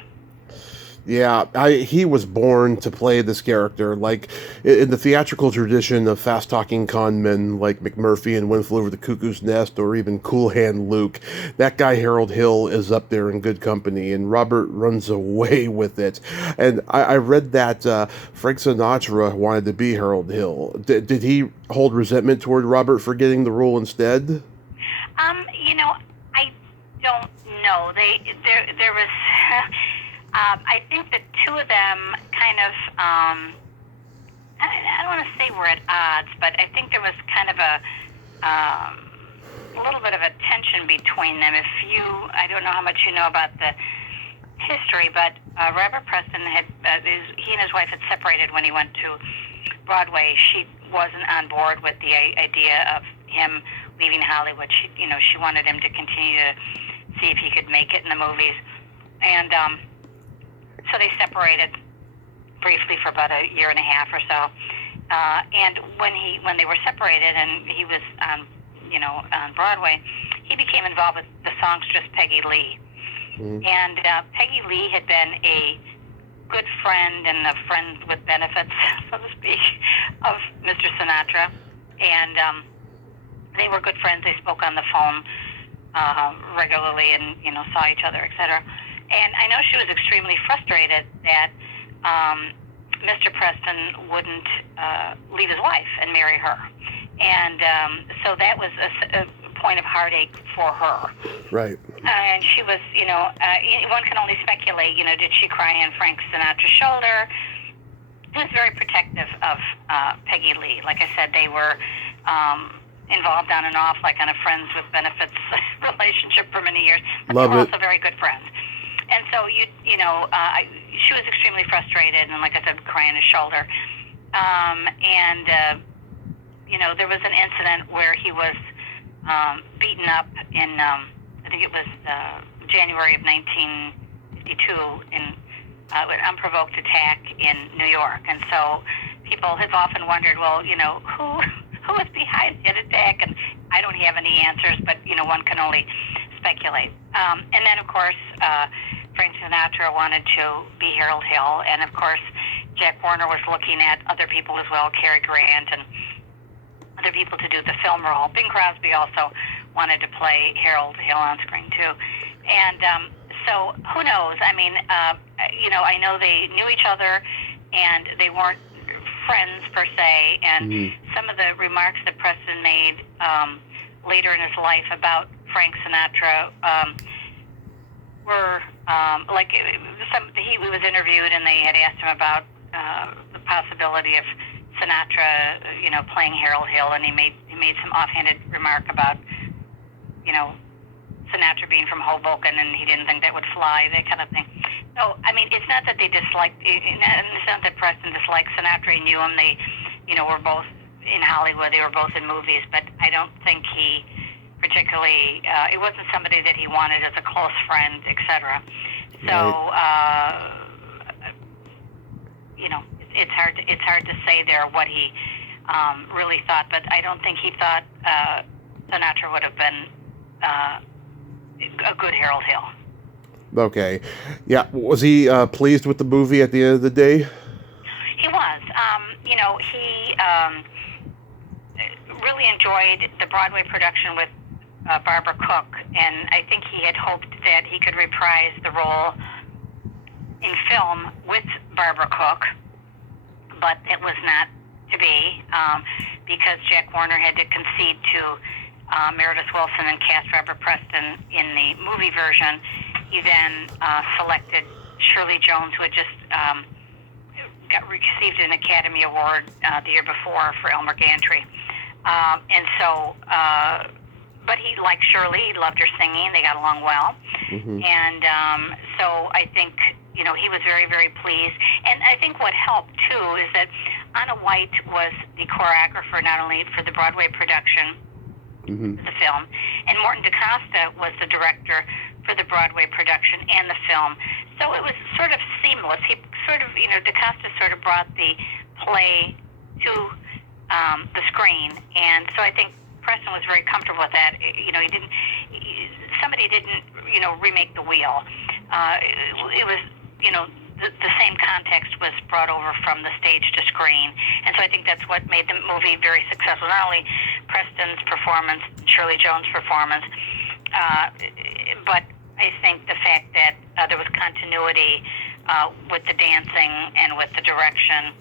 Yeah, he was born to play this character. Like, in the theatrical tradition of fast-talking conmen like McMurphy and One Flew Over the Cuckoo's Nest, or even Cool Hand Luke, that guy Harold Hill is up there in good company, and Robert runs away with it. And I read that Frank Sinatra wanted to be Harold Hill. Did he hold resentment toward Robert for getting the role instead? I don't know. There was... I think the two of them kind of, I don't want to say we're at odds, but I think there was kind of a little bit of a tension between them. I don't know how much you know about the history, but Robert Preston he and his wife had separated when he went to Broadway. She wasn't on board with the idea of him leaving Hollywood. She wanted him to continue to see if he could make it in the movies. And so they separated briefly for about a year and a half or so. And when they were separated and he was on Broadway, he became involved with the songstress Peggy Lee. And Peggy Lee had been a good friend and a friend with benefits, so to speak, of Mr. Sinatra. And they were good friends. They spoke on the phone regularly and, saw each other, etc. And I know she was extremely frustrated that Mr. Preston wouldn't leave his wife and marry her. And so that was a point of heartache for her. Right. And she was, one can only speculate, did she cry on Frank Sinatra's shoulder? He was very protective of Peggy Lee. Like I said, they were involved on and off, like on a friends with benefits relationship for many years. But Love they were it. also very good friends. And so she was extremely frustrated, and like I said, crying his shoulder. There was an incident where he was beaten up in, I think it was January of 1952, in an unprovoked attack in New York. And so people have often wondered, well, who was behind that attack? And I don't have any answers, but, one can only speculate. And then, of course, Frank Sinatra wanted to be Harold Hill. And, of course, Jack Warner was looking at other people as well, Cary Grant and other people to do the film role. Bing Crosby also wanted to play Harold Hill on screen, too. And so who knows? I mean, I know they knew each other, and they weren't friends per se. And some of the remarks that Preston made later in his life about Frank Sinatra were he was interviewed, and they had asked him about the possibility of Sinatra, playing Harold Hill, and he made some offhanded remark about, Sinatra being from Hoboken, and he didn't think that would fly, that kind of thing. So, I mean, it's not that they disliked, it's not that Preston disliked Sinatra. He knew him. They, were both in Hollywood. They were both in movies, but I don't think he particularly, it wasn't somebody that he wanted as a close friend, etc. So, it's hard to say there what he really thought, but I don't think he thought Sinatra would have been a good Harold Hill. Okay. Yeah. Was he pleased with the movie at the end of the day? He was. He really enjoyed the Broadway production with Barbara Cook, and I think he had hoped that he could reprise the role in film with Barbara Cook, but it was not to be, because Jack Warner had to concede to Meredith Willson and cast Robert Preston in the movie version. He then selected Shirley Jones, who had just received an Academy Award the year before for Elmer Gantry. But he liked Shirley. He loved her singing. They got along well. And so I think, he was very, very pleased. And I think what helped, too, is that Anna White was the choreographer not only for the Broadway production, the film, and Morton DaCosta was the director for the Broadway production and the film. So it was sort of seamless. He sort of, DaCosta sort of brought the play to the screen. And so I think Preston was very comfortable with that. Somebody didn't, remake the wheel. It was, the same context was brought over from the stage to screen. And so I think that's what made the movie very successful. Not only Preston's performance, Shirley Jones' performance, but I think the fact that there was continuity with the dancing and with the direction.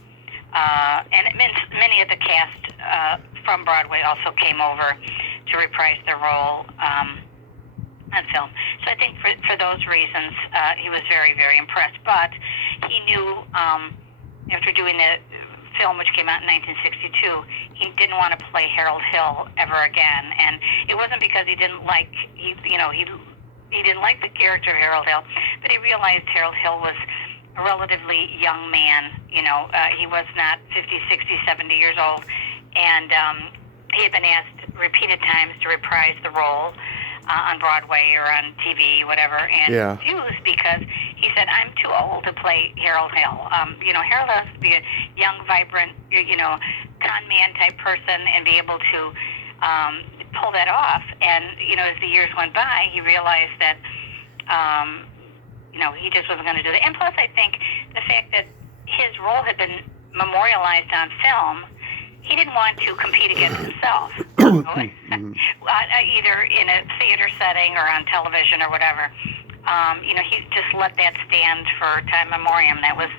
And it meant many of the cast from Broadway also came over to reprise their role on film. So I think for those reasons, he was very, very impressed. But he knew after doing the film, which came out in 1962, he didn't want to play Harold Hill ever again. And it wasn't because he didn't like, he didn't like the character of Harold Hill, but he realized Harold Hill was a relatively young man. He was not 50, 60, 70 years old. And he had been asked repeated times to reprise the role on Broadway or on TV, whatever, and refused because he said, I'm too old to play Harold Hill. Harold has to be a young, vibrant, con man type person and be able to pull that off. And, as the years went by, he realized that, he just wasn't going to do that. And plus, I think the fact that his role had been memorialized on film, he didn't want to compete against himself, either in a theater setting or on television or whatever. He just let that stand for time memoriam. That was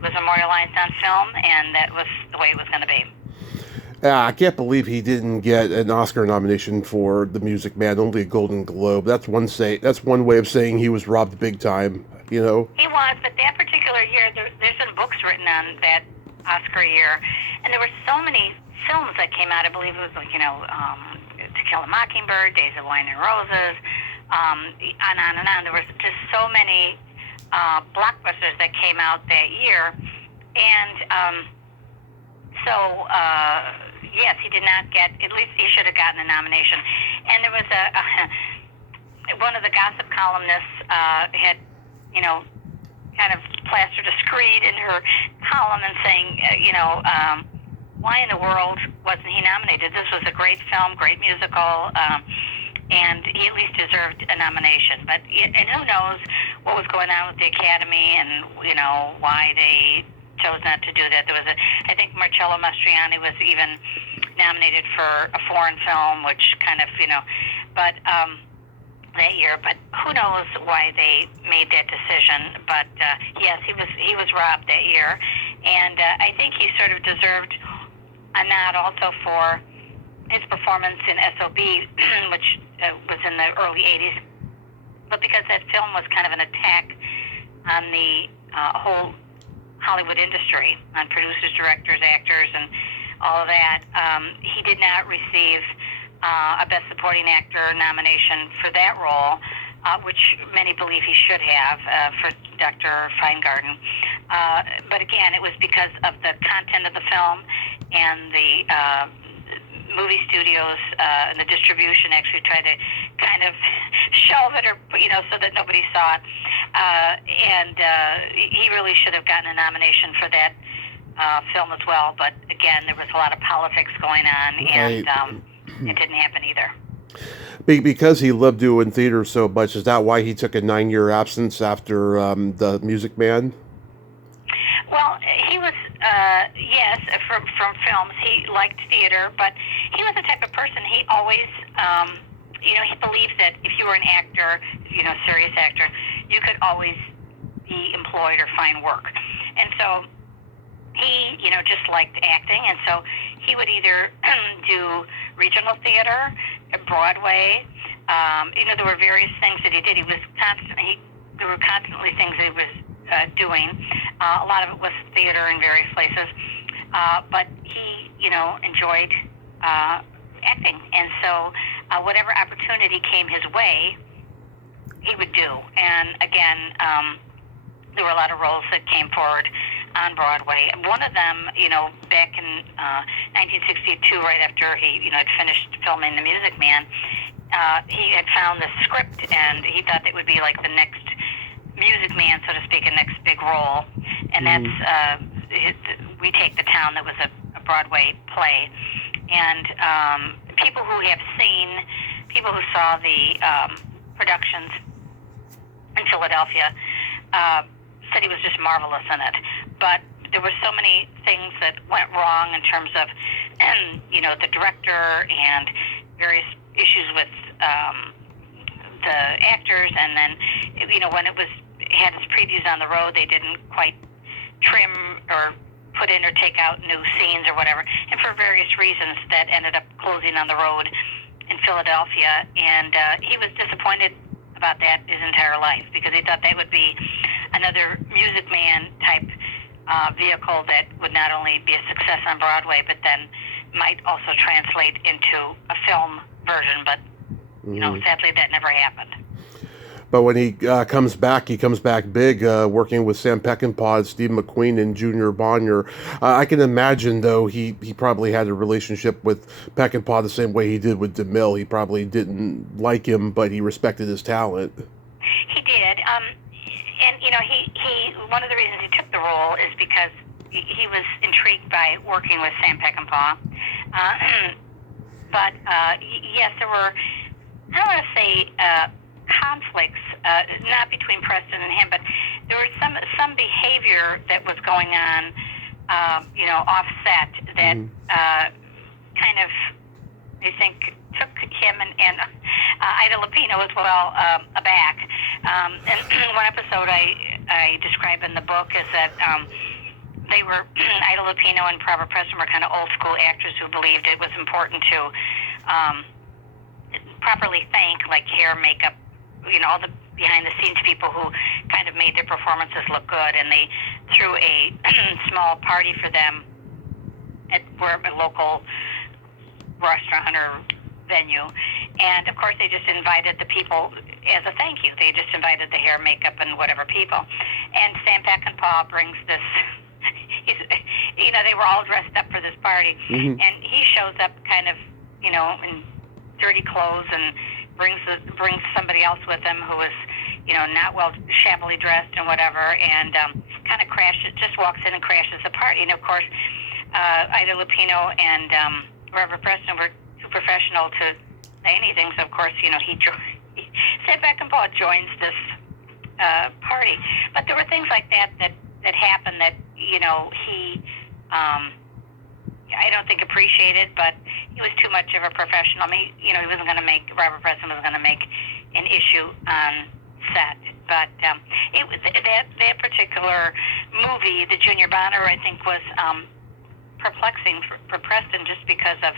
memorialized on film, and that was the way it was going to be. I can't believe he didn't get an Oscar nomination for The Music Man, only a Golden Globe. That's one way of saying he was robbed big time, He was, but that particular year, there's been books written on that Oscar year, and there were so many films that came out. I believe it was like, To Kill a Mockingbird, Days of Wine and Roses, on and on. There was just so many blockbusters that came out that year, and yes, he did not get. At least he should have gotten a nomination. And there was one of the gossip columnists had, kind of plastered a screed in her column and saying, why in the world wasn't he nominated? This was a great film, great musical, and he at least deserved a nomination. And who knows what was going on with the Academy and, why they chose not to do that. There was I think Marcello Mastroianni was even nominated for a foreign film, which kind of, but that year. But who knows why they made that decision? But yes, he was robbed that year, and I think he sort of deserved a nod also for his performance in SOB, which was in the early '80s. But because that film was kind of an attack on the whole Hollywood industry, on producers, directors, actors, and all of that, he did not receive a Best Supporting Actor nomination for that role, which many believe he should have for Dr. Feingarten. But again, it was because of the content of the film, and the movie studios and the distribution actually tried to kind of shelve it, or so that nobody saw it. And he really should have gotten a nomination for that film as well. But again, there was a lot of politics going on, and it didn't happen either. Because he loved doing theater so much, is that why he took a 9-year absence after The Music Man? Well, he was, yes, from films. He liked theater, but he was the type of person, he always, he believed that if you were an actor, serious actor, you could always be employed or find work. And so he, just liked acting, and so he would either do regional theater, Broadway. There were various things that he did. There were constantly things that he was doing. A lot of it was theater in various places, but he, enjoyed acting, and so whatever opportunity came his way, he would do. And again, there were a lot of roles that came forward on Broadway. One of them, back in 1962, right after he, had finished filming The Music Man, he had found the script, and he thought it would be like the next Music Man, so to speak, a next big role. And that's We Take the Town, that was a Broadway play. And people who saw the productions in Philadelphia said he was just marvelous in it. But there were so many things that went wrong in terms of, the director and various issues with the actors. And then, when it had its previews on the road, they didn't quite trim or put in or take out new scenes or whatever. And for various reasons, that ended up closing on the road in Philadelphia. And he was disappointed about that his entire life, because he thought that would be another Music Man type vehicle that would not only be a success on Broadway, but then might also translate into a film version. But sadly, that never happened. But when he comes back big, working with Sam Peckinpah, Steve McQueen, and Junior Bonner. I can imagine, though, he probably had a relationship with Peckinpah the same way he did with DeMille. He probably didn't like him, but he respected his talent. He did. And, he one of the reasons he took the role is because he was intrigued by working with Sam Peckinpah. But, yes, there were, I don't want to say conflicts, not between Preston and him, but there was some behavior that was going on, offset that kind of, I think, took him and Ida Lupino as well aback. And one episode I describe in the book is that they were, Ida Lupino and Robert Preston were kind of old school actors who believed it was important to properly thank, like hair, makeup, all the behind the scenes people who kind of made their performances look good. And they threw a small party for them were a local restaurant or venue, and of course they just invited the people as a thank you. They just invited the hair, makeup, and whatever people. And Sam Peckinpah brings this. They were all dressed up for this party, and he shows up kind of, in dirty clothes, and brings somebody else with him who was, not well, shabbily dressed and whatever, and kind of just walks in and crashes the party. And of course, Ida Lupino and Reverend Preston were too professional to say anything. So of course, Sam Peckinpah joins this party. But there were things like that happened that he. I don't think appreciated, but he was too much of a professional. He wasn't going to Robert Preston was going to make an issue on set. But it was that particular movie, The Junior Bonner, I think was perplexing for Preston just because of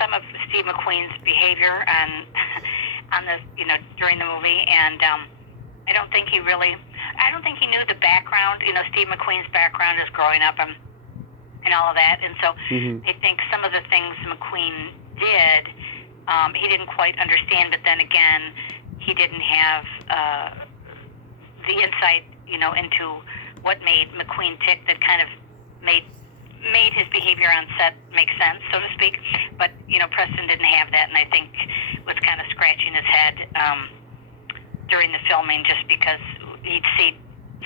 some of Steve McQueen's behavior on the during the movie, and I don't think he knew the background. Steve McQueen's background is growing up and all of that, and so I think some of the things McQueen did, he didn't quite understand. But then again, he didn't have the insight, into what made McQueen tick. That kind of made his behavior on set make sense, so to speak. But Preston didn't have that, and I think was kind of scratching his head during the filming, just because he'd see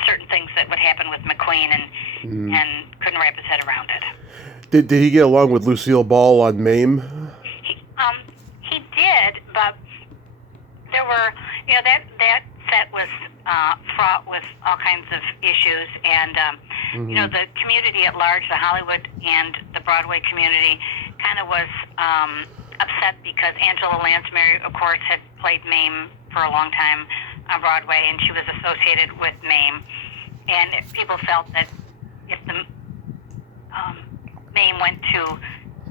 certain things that would happen with McQueen and couldn't wrap his head around it. Did he get along with Lucille Ball on MAME? He did, but there were, that set was fraught with all kinds of issues, and the community at large, the Hollywood and the Broadway community, kind of was upset because Angela Lansbury, of course, had played MAME for a long time on Broadway, and she was associated with MAME, and people felt that if the MAME went to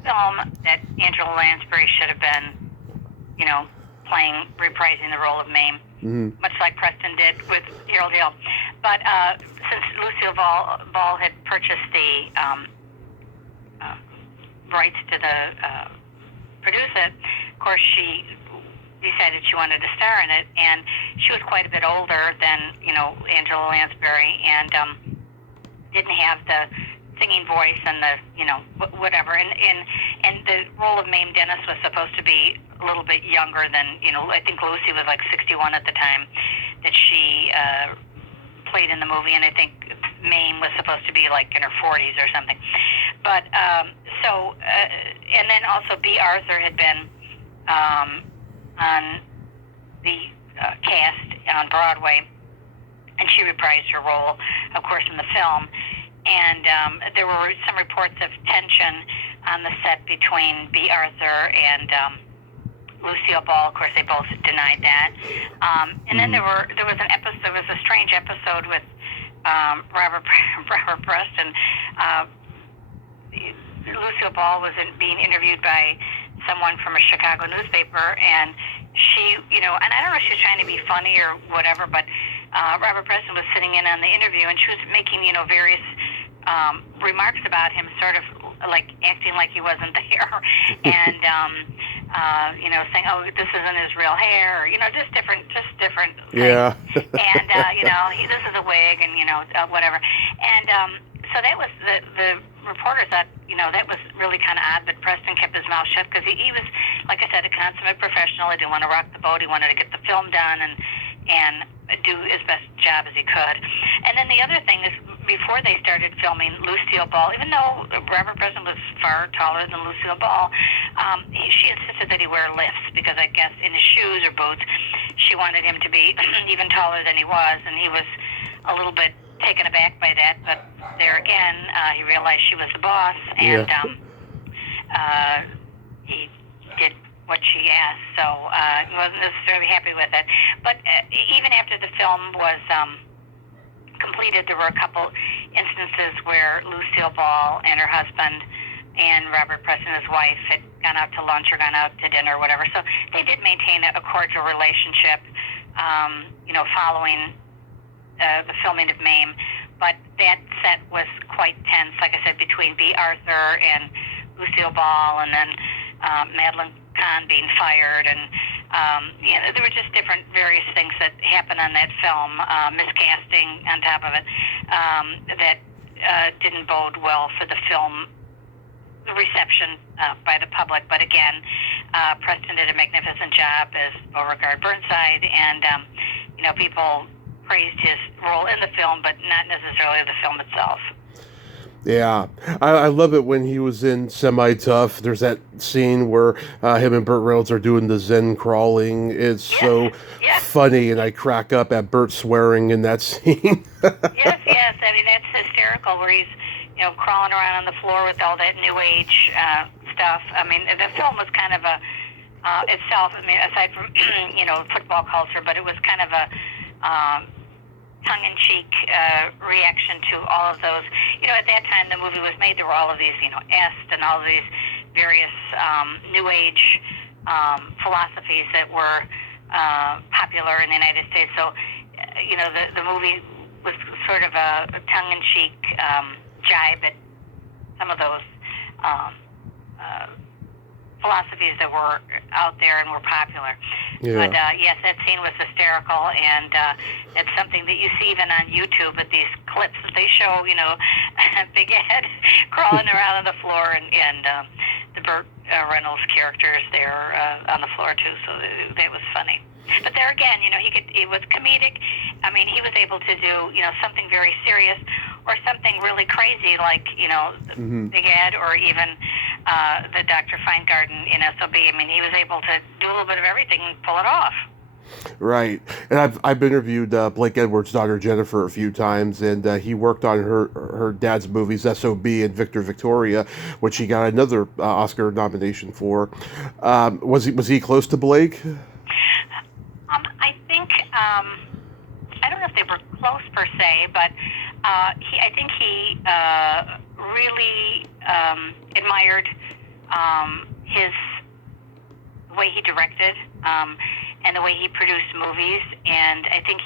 film, that Angela Lansbury should have been, reprising the role of MAME, much like Preston did with Harold Hill. But since Lucille Ball had purchased the rights to produce it, of course she decided she wanted to star in it, and she was quite a bit older than Angela Lansbury, and didn't have the singing voice and the whatever, and the role of Mame Dennis was supposed to be a little bit younger than I think Lucy was like 61 at the time that she played in the movie, and I think Mame was supposed to be like in her 40s or something. But and then also B. Arthur had been on the cast on Broadway, and she reprised her role, of course, in the film. And there were some reports of tension on the set between B. Arthur and Lucille Ball. Of course, they both denied that. And then there was an episode. There was a strange episode with Robert Preston. Lucille Ball was being interviewed by someone from a Chicago newspaper, and she, and I don't know if she was trying to be funny or whatever, but Robert Preston was sitting in on the interview, and she was making, various remarks about him, sort of like acting like he wasn't there, and saying, "Oh, this isn't his real hair," just different things. Yeah. And this is a wig, and whatever. And so that was the reporter thought, that was really kind of odd, but Preston kept his mouth shut because he was, like I said, a consummate professional. He didn't want to rock the boat. He wanted to get the film done and do his best job as he could. And then the other thing is, before they started filming, Lucille Ball, even though Robert Preston was far taller than Lucille Ball, she insisted that he wear lifts because I guess in his shoes or boots, she wanted him to be even taller than he was, and he was a little bit taken aback by that. But there again, he realized she was the boss, and he did what she asked, so he wasn't necessarily happy with it. But even after the film was completed, there were a couple instances where Lucille Ball and her husband and Robert Preston, his wife, had gone out to lunch or gone out to dinner or whatever. So they did maintain a cordial relationship, following the filming of MAME. But that set was quite tense, like I said, between B. Arthur and Lucille Ball, and then Madeline Kahn being fired, and there were just different various things that happened on that film, miscasting on top of it, that didn't bode well for the film reception by the public. But again, Preston did a magnificent job as Beauregard Burnside, and people praised his role in the film, but not necessarily the film itself. Yeah, I love it when he was in Semi-Tough. There's that scene where him and Burt Reynolds are doing the Zen crawling. It's so funny, and I crack up at Burt swearing in that scene. Yes. I mean, that's hysterical, where he's crawling around on the floor with all that New Age stuff. I mean, the film was kind of a itself. I mean, aside from football culture, but it was kind of a tongue-in-cheek reaction to all of those. At that time the movie was made, there were all of these, Est and all of these various New Age philosophies that were popular in the United States. So, the movie was sort of a tongue-in-cheek jibe at some of those philosophies that were out there and were popular. Yeah. But yes, that scene was hysterical, and it's something that you see even on YouTube with these clips that they show, Big Ed crawling around on the floor, and the Burt Reynolds characters there on the floor too. So that was funny. But there again, it was comedic. I mean, he was able to do, something very serious or something really crazy like, Big Ed, or even the Dr. Feingarten in SOB. I mean, he was able to do a little bit of everything and pull it off. Right, and I've interviewed Blake Edwards' daughter Jennifer a few times, and he worked on her dad's movies SOB and Victor Victoria, which he got another Oscar nomination for. Was he close to Blake? I think I don't know if they were close per se, but I think he really admired the way he directed and the way he produced movies, and I think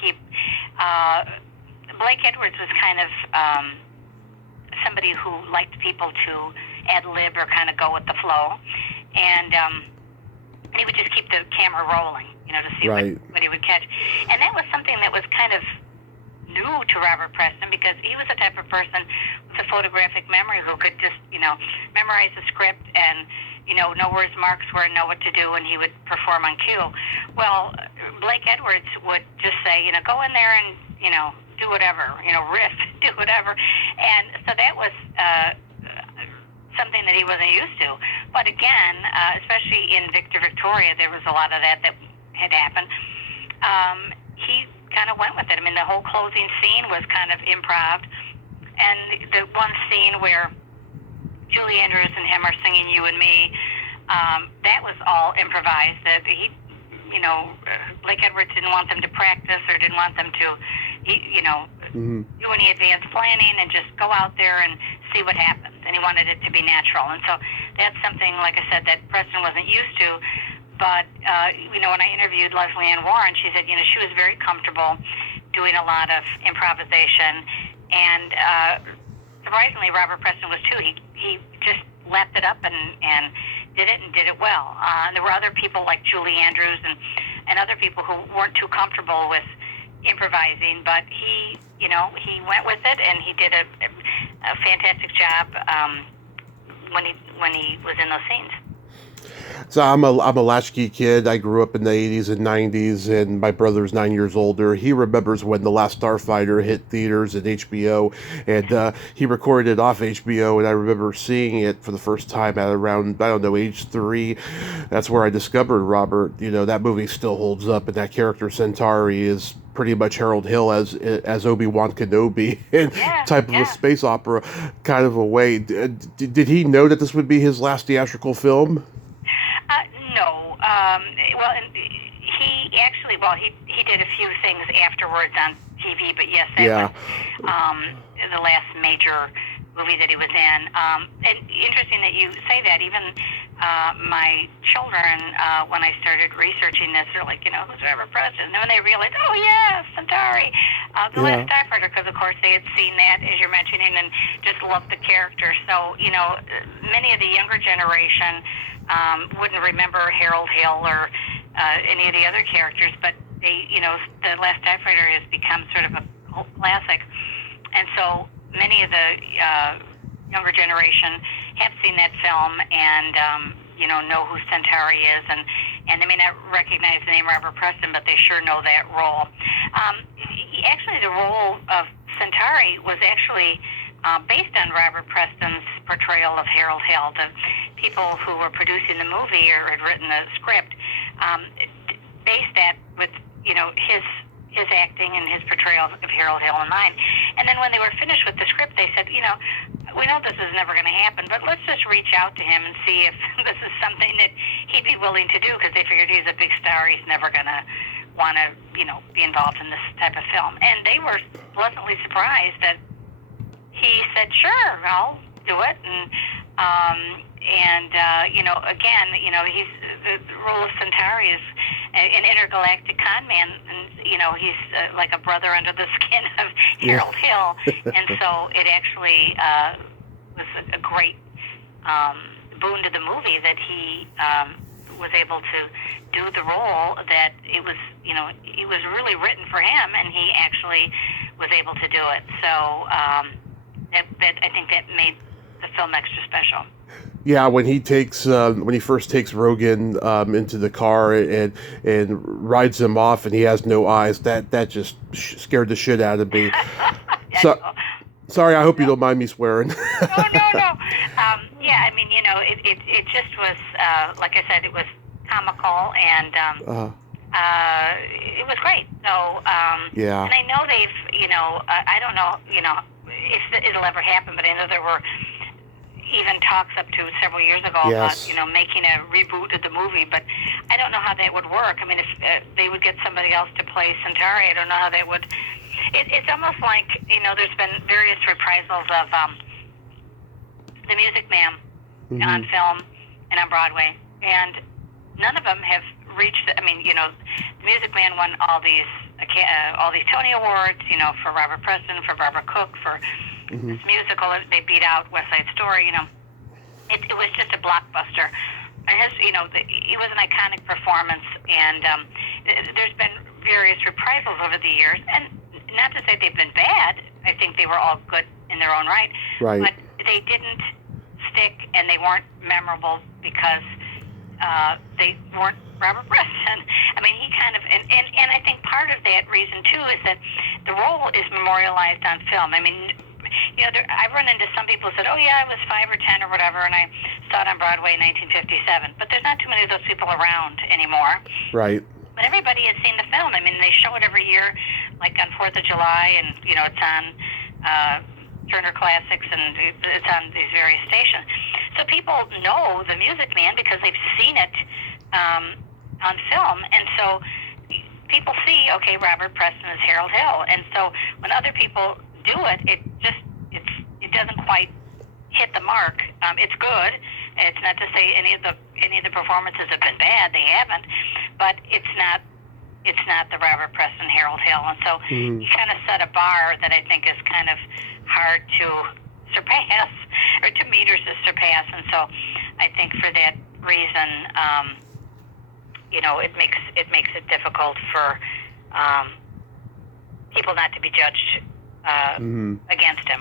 Blake Edwards was kind of somebody who liked people to ad-lib or kind of go with the flow, and he would just keep the camera rolling, to see what he would catch. And that was something that was kind of new to Robert Preston, because he was the type of person with a photographic memory who could just, memorize the script and, know where his marks were and know what to do, and he would perform on cue. Well, Blake Edwards would just say, go in there and, do whatever, riff, do whatever. And so that was something that he wasn't used to. But again, especially in Victor Victoria, there was a lot of that had happened. He kind of went with it. I mean, the whole closing scene was kind of improv. And the one scene where Julie Andrews and him are singing You and Me, that was all improvised. That he, Blake Edwards didn't want them to practice or didn't want them to, do any advanced planning, and just go out there and see what happens. And he wanted it to be natural. And so that's something, like I said, that Preston wasn't used to. But, when I interviewed Leslie Ann Warren, she said, she was very comfortable doing a lot of improvisation. And surprisingly, Robert Preston was too. He just lapped it up and did it well. There were other people like Julie Andrews and other people who weren't too comfortable with improvising, but he went with it, and he did a fantastic job when he was in those scenes. So I'm a latchkey kid. I grew up in the 80s and 90s, and my brother's 9 years older. He remembers when The Last Starfighter hit theaters at HBO, and he recorded it off HBO, and I remember seeing it for the first time at around, age 3. That's where I discovered Robert. That movie still holds up, and that character Centauri is pretty much Harold Hill as Obi-Wan Kenobi in type of a space opera kind of a way. Did he know that this would be his last theatrical film? No. Well, he actually, he did a few things afterwards on TV, but yes, that was the last major movie that he was in. And interesting that you say that. Even my children, when I started researching this, they're like, who's Debra Preston? And then when they realized, oh yeah, Centauri, The Yeah. Last Starfighter, because of course they had seen that, as you're mentioning, and just loved the character. So, many of the younger generation wouldn't remember Harold Hill or any of the other characters, but The Last Starfighter has become sort of a cult classic. And so many of the younger generation have seen that film and know who Centauri is, and they may not recognize the name Robert Preston, but they sure know that role. Actually, the role of Centauri was actually based on Robert Preston's portrayal of Harold Hill. The people who were producing the movie or had written the script based that with his acting and his portrayal of Harold Hill in mind. And then when they were finished with the script, they said, we know this is never going to happen, but let's just reach out to him and see if this is something that he'd be willing to do, because they figured he's a big star. He's never going to want to, be involved in this type of film. And they were pleasantly surprised that he said, sure, I'll do it. Again, he's the role of Centauri is an intergalactic con man, and he's like a brother under the skin of Harold Hill, and so it actually was a great boon to the movie that he was able to do the role. That it was really written for him, and he actually was able to do it. So that I think that made the film extra special. Yeah, when he first takes Rogan into the car and rides him off, and he has no eyes, that just scared the shit out of me. So, sorry, I hope you don't mind me swearing. No. Yeah, I mean, it just was like I said, it was comical, and it was great. So yeah, and I know they've I don't know if it'll ever happen, but I know there were even talks up to several years ago about making a reboot of the movie, but I don't know how that would work. I mean, if they would get somebody else to play Centauri, I don't know how they would. It's almost like there's been various reprisals of The Music Man on film and on Broadway, and none of them have reached. I mean, The Music Man won all these Tony Awards, for Robert Preston, for Barbara Cook, for this musical. They beat out West Side Story. It was just a blockbuster. It was an iconic performance, and there's been various reprisals over the years, and not to say they've been bad. I think they were all good in their own right. Right. But they didn't stick, and they weren't memorable because they weren't Robert Preston. I mean, he kind of, and I think part of that reason too is that the role is memorialized on film. I mean, I've run into some people who said, oh yeah, I was 5 or 10 or whatever, and I saw it on Broadway in 1957. But there's not too many of those people around anymore. Right. But everybody has seen the film. I mean, they show it every year, like on 4th of July, and it's on Turner Classics, and it's on these various stations. So people know The Music Man because they've seen it on film, and so people see, okay, Robert Preston is Harold Hill, and so when other people do it, it doesn't quite hit the mark. It's good. It's not to say any of the performances have been bad. They haven't, but it's not the Robert Preston Harold Hill, and so you kind of set a bar that I think is kind of hard to surpass or to meet or to surpass, and so I think for that reason, it makes it difficult for people not to be judged against him.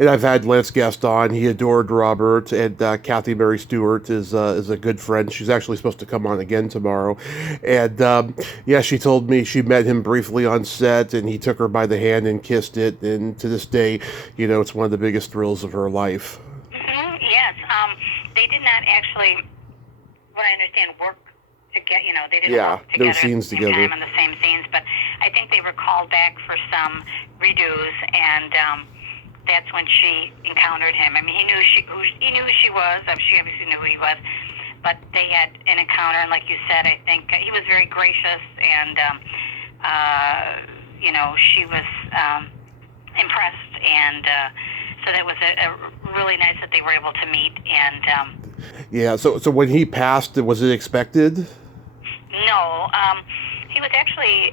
And I've had Lance Guest on. He adored Robert, and Kathy Mary Stewart is a good friend. She's actually supposed to come on again tomorrow. And she told me she met him briefly on set, and he took her by the hand and kissed it. And to this day, it's one of the biggest thrills of her life. Mm-hmm. Yes, they did not actually, what I understand, work together. They didn't work together no scenes at the same together. time on the same scenes. But I think they were called back for some redos, and that's when she encountered him. I mean, he knew who she was. She obviously knew who he was, but they had an encounter. And like you said, I think he was very gracious, and she was impressed. And so that was a really nice that they were able to meet. And Yeah. So when he passed, was it expected? No, he was actually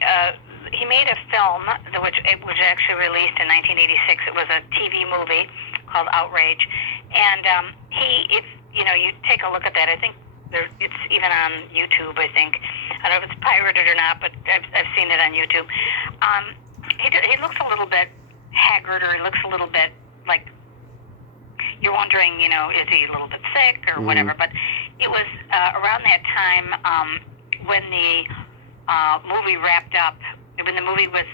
he made a film which it was actually released in 1986. It was a TV movie called Outrage, and if you take a look at that, I think it's even on YouTube. I think I don't know if it's pirated or not, but I've seen it on YouTube. He looks a little bit haggard, or he looks a little bit like you're wondering, is he a little bit sick or whatever? But it was around that time when the movie wrapped up, when the movie was,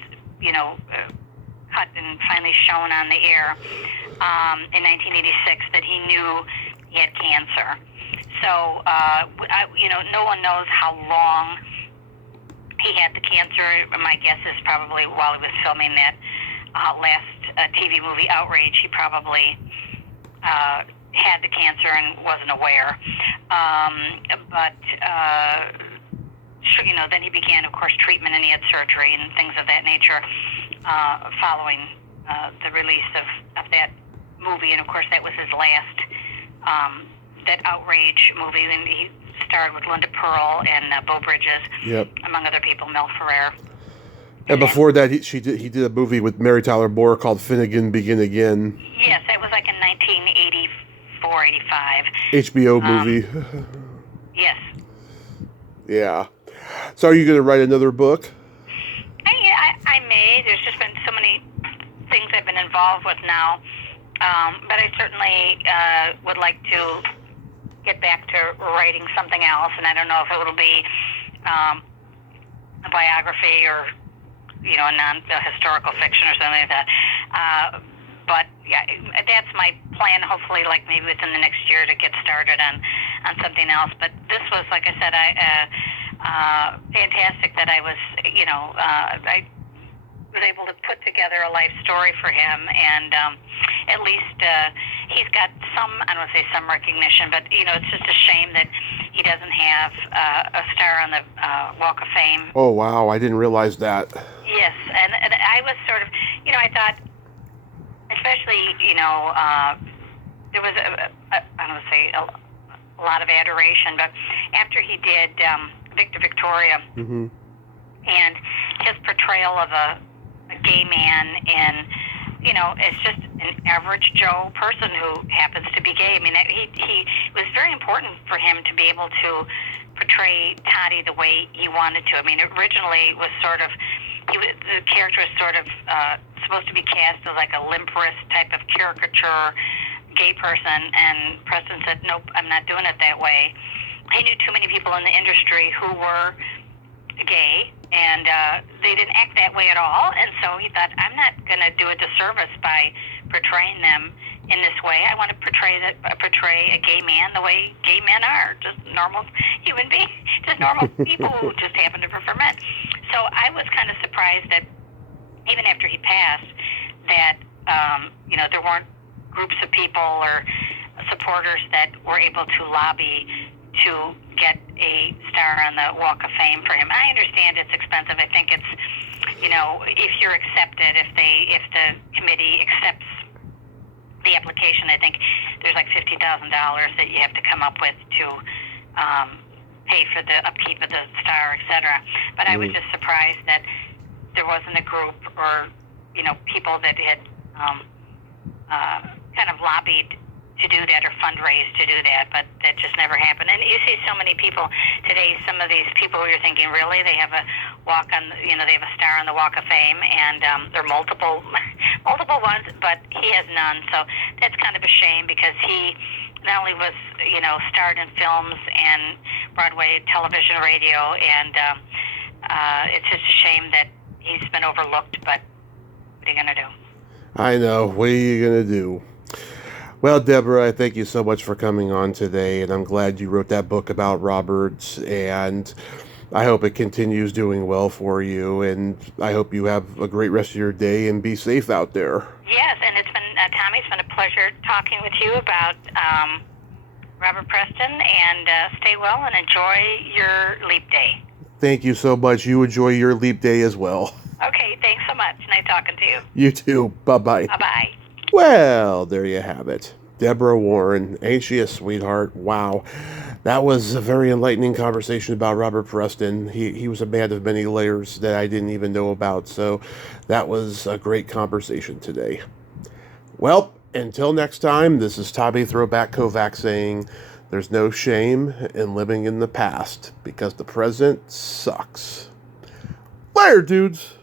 cut and finally shown on the air in 1986, that he knew he had cancer. So, no one knows how long he had the cancer. My guess is probably while he was filming that last TV movie, Outrage, he probably had the cancer and wasn't aware. Then he began, of course, treatment, and he had surgery and things of that nature following the release of that movie. And, of course, that was his last, that Outrage movie. And he starred with Linda Pearl and Beau Bridges, among other people, Mel Ferrer. And before that, he did a movie with Mary Tyler Moore called Finnegan Begin Again. Yes, that was like in 1984, 85. HBO movie. Yes. Yeah. So are you going to write another book? I may. There's just been so many things I've been involved with now. But I certainly would like to get back to writing something else. And I don't know if it will be a biography or a historical fiction or something like that. But yeah, that's my plan. Hopefully, like maybe within the next year, to get started on something else. But this was, like I said, fantastic that I was, I was able to put together a life story for him, and at least he's got some, I don't want to say some recognition, but it's just a shame that he doesn't have a star on the Walk of Fame. Oh wow, I didn't realize that. Yes, and I was sort of, I thought, especially, there was I don't want to say a lot of adoration, but after he did Victor Victoria, and his portrayal of a gay man in, it's just an average Joe person who happens to be gay. I mean, he was very important for him to be able to portray Toddy the way he wanted to. I mean, originally it was sort of, the character was sort of supposed to be cast as like a limperous type of caricature gay person, and Preston said, nope, I'm not doing it that way. He knew too many people in the industry who were gay, and they didn't act that way at all, and so he thought, I'm not going to do a disservice by portraying them in this way. I want to portray a gay man the way gay men are, just normal human beings, just normal people who just happen to prefer men. So I was kind of surprised that even after he passed, that there weren't groups of people or supporters that were able to lobby to get a star on the Walk of Fame for him. I understand it's expensive. I think it's, if you're accepted, if the committee accepts the application, I think there's like $50,000 that you have to come up with to pay for the upkeep of the star, etc. But I was just surprised that there wasn't a group or people that had kind of lobbied to do that or fundraise to do that, but that just never happened. And you see so many people today, some of these people you're thinking, really, they have a they have a star on the Walk of Fame, and there are multiple ones, but he has none. So that's kind of a shame, because he not only was, starred in films and Broadway, television, radio, and it's just a shame that he's been overlooked, but what are you going to do? I know. What are you going to do? Well, Debra, I thank you so much for coming on today, and I'm glad you wrote that book about Roberts, and I hope it continues doing well for you, and I hope you have a great rest of your day and be safe out there. Yes, and it's been, Tommy, it's been a pleasure talking with you about Robert Preston, and stay well and enjoy your leap day. Thank you so much. You enjoy your leap day as well. Okay, thanks so much. Nice talking to you. You too. Bye-bye. Bye-bye. Well, there you have it. Debra Warren. Ain't she a sweetheart? Wow. That was a very enlightening conversation about Robert Preston. He was a man of many layers that I didn't even know about. So that was a great conversation today. Well, until next time, this is Tommy Throwback Kovac saying there's no shame in living in the past because the present sucks. Later, dudes.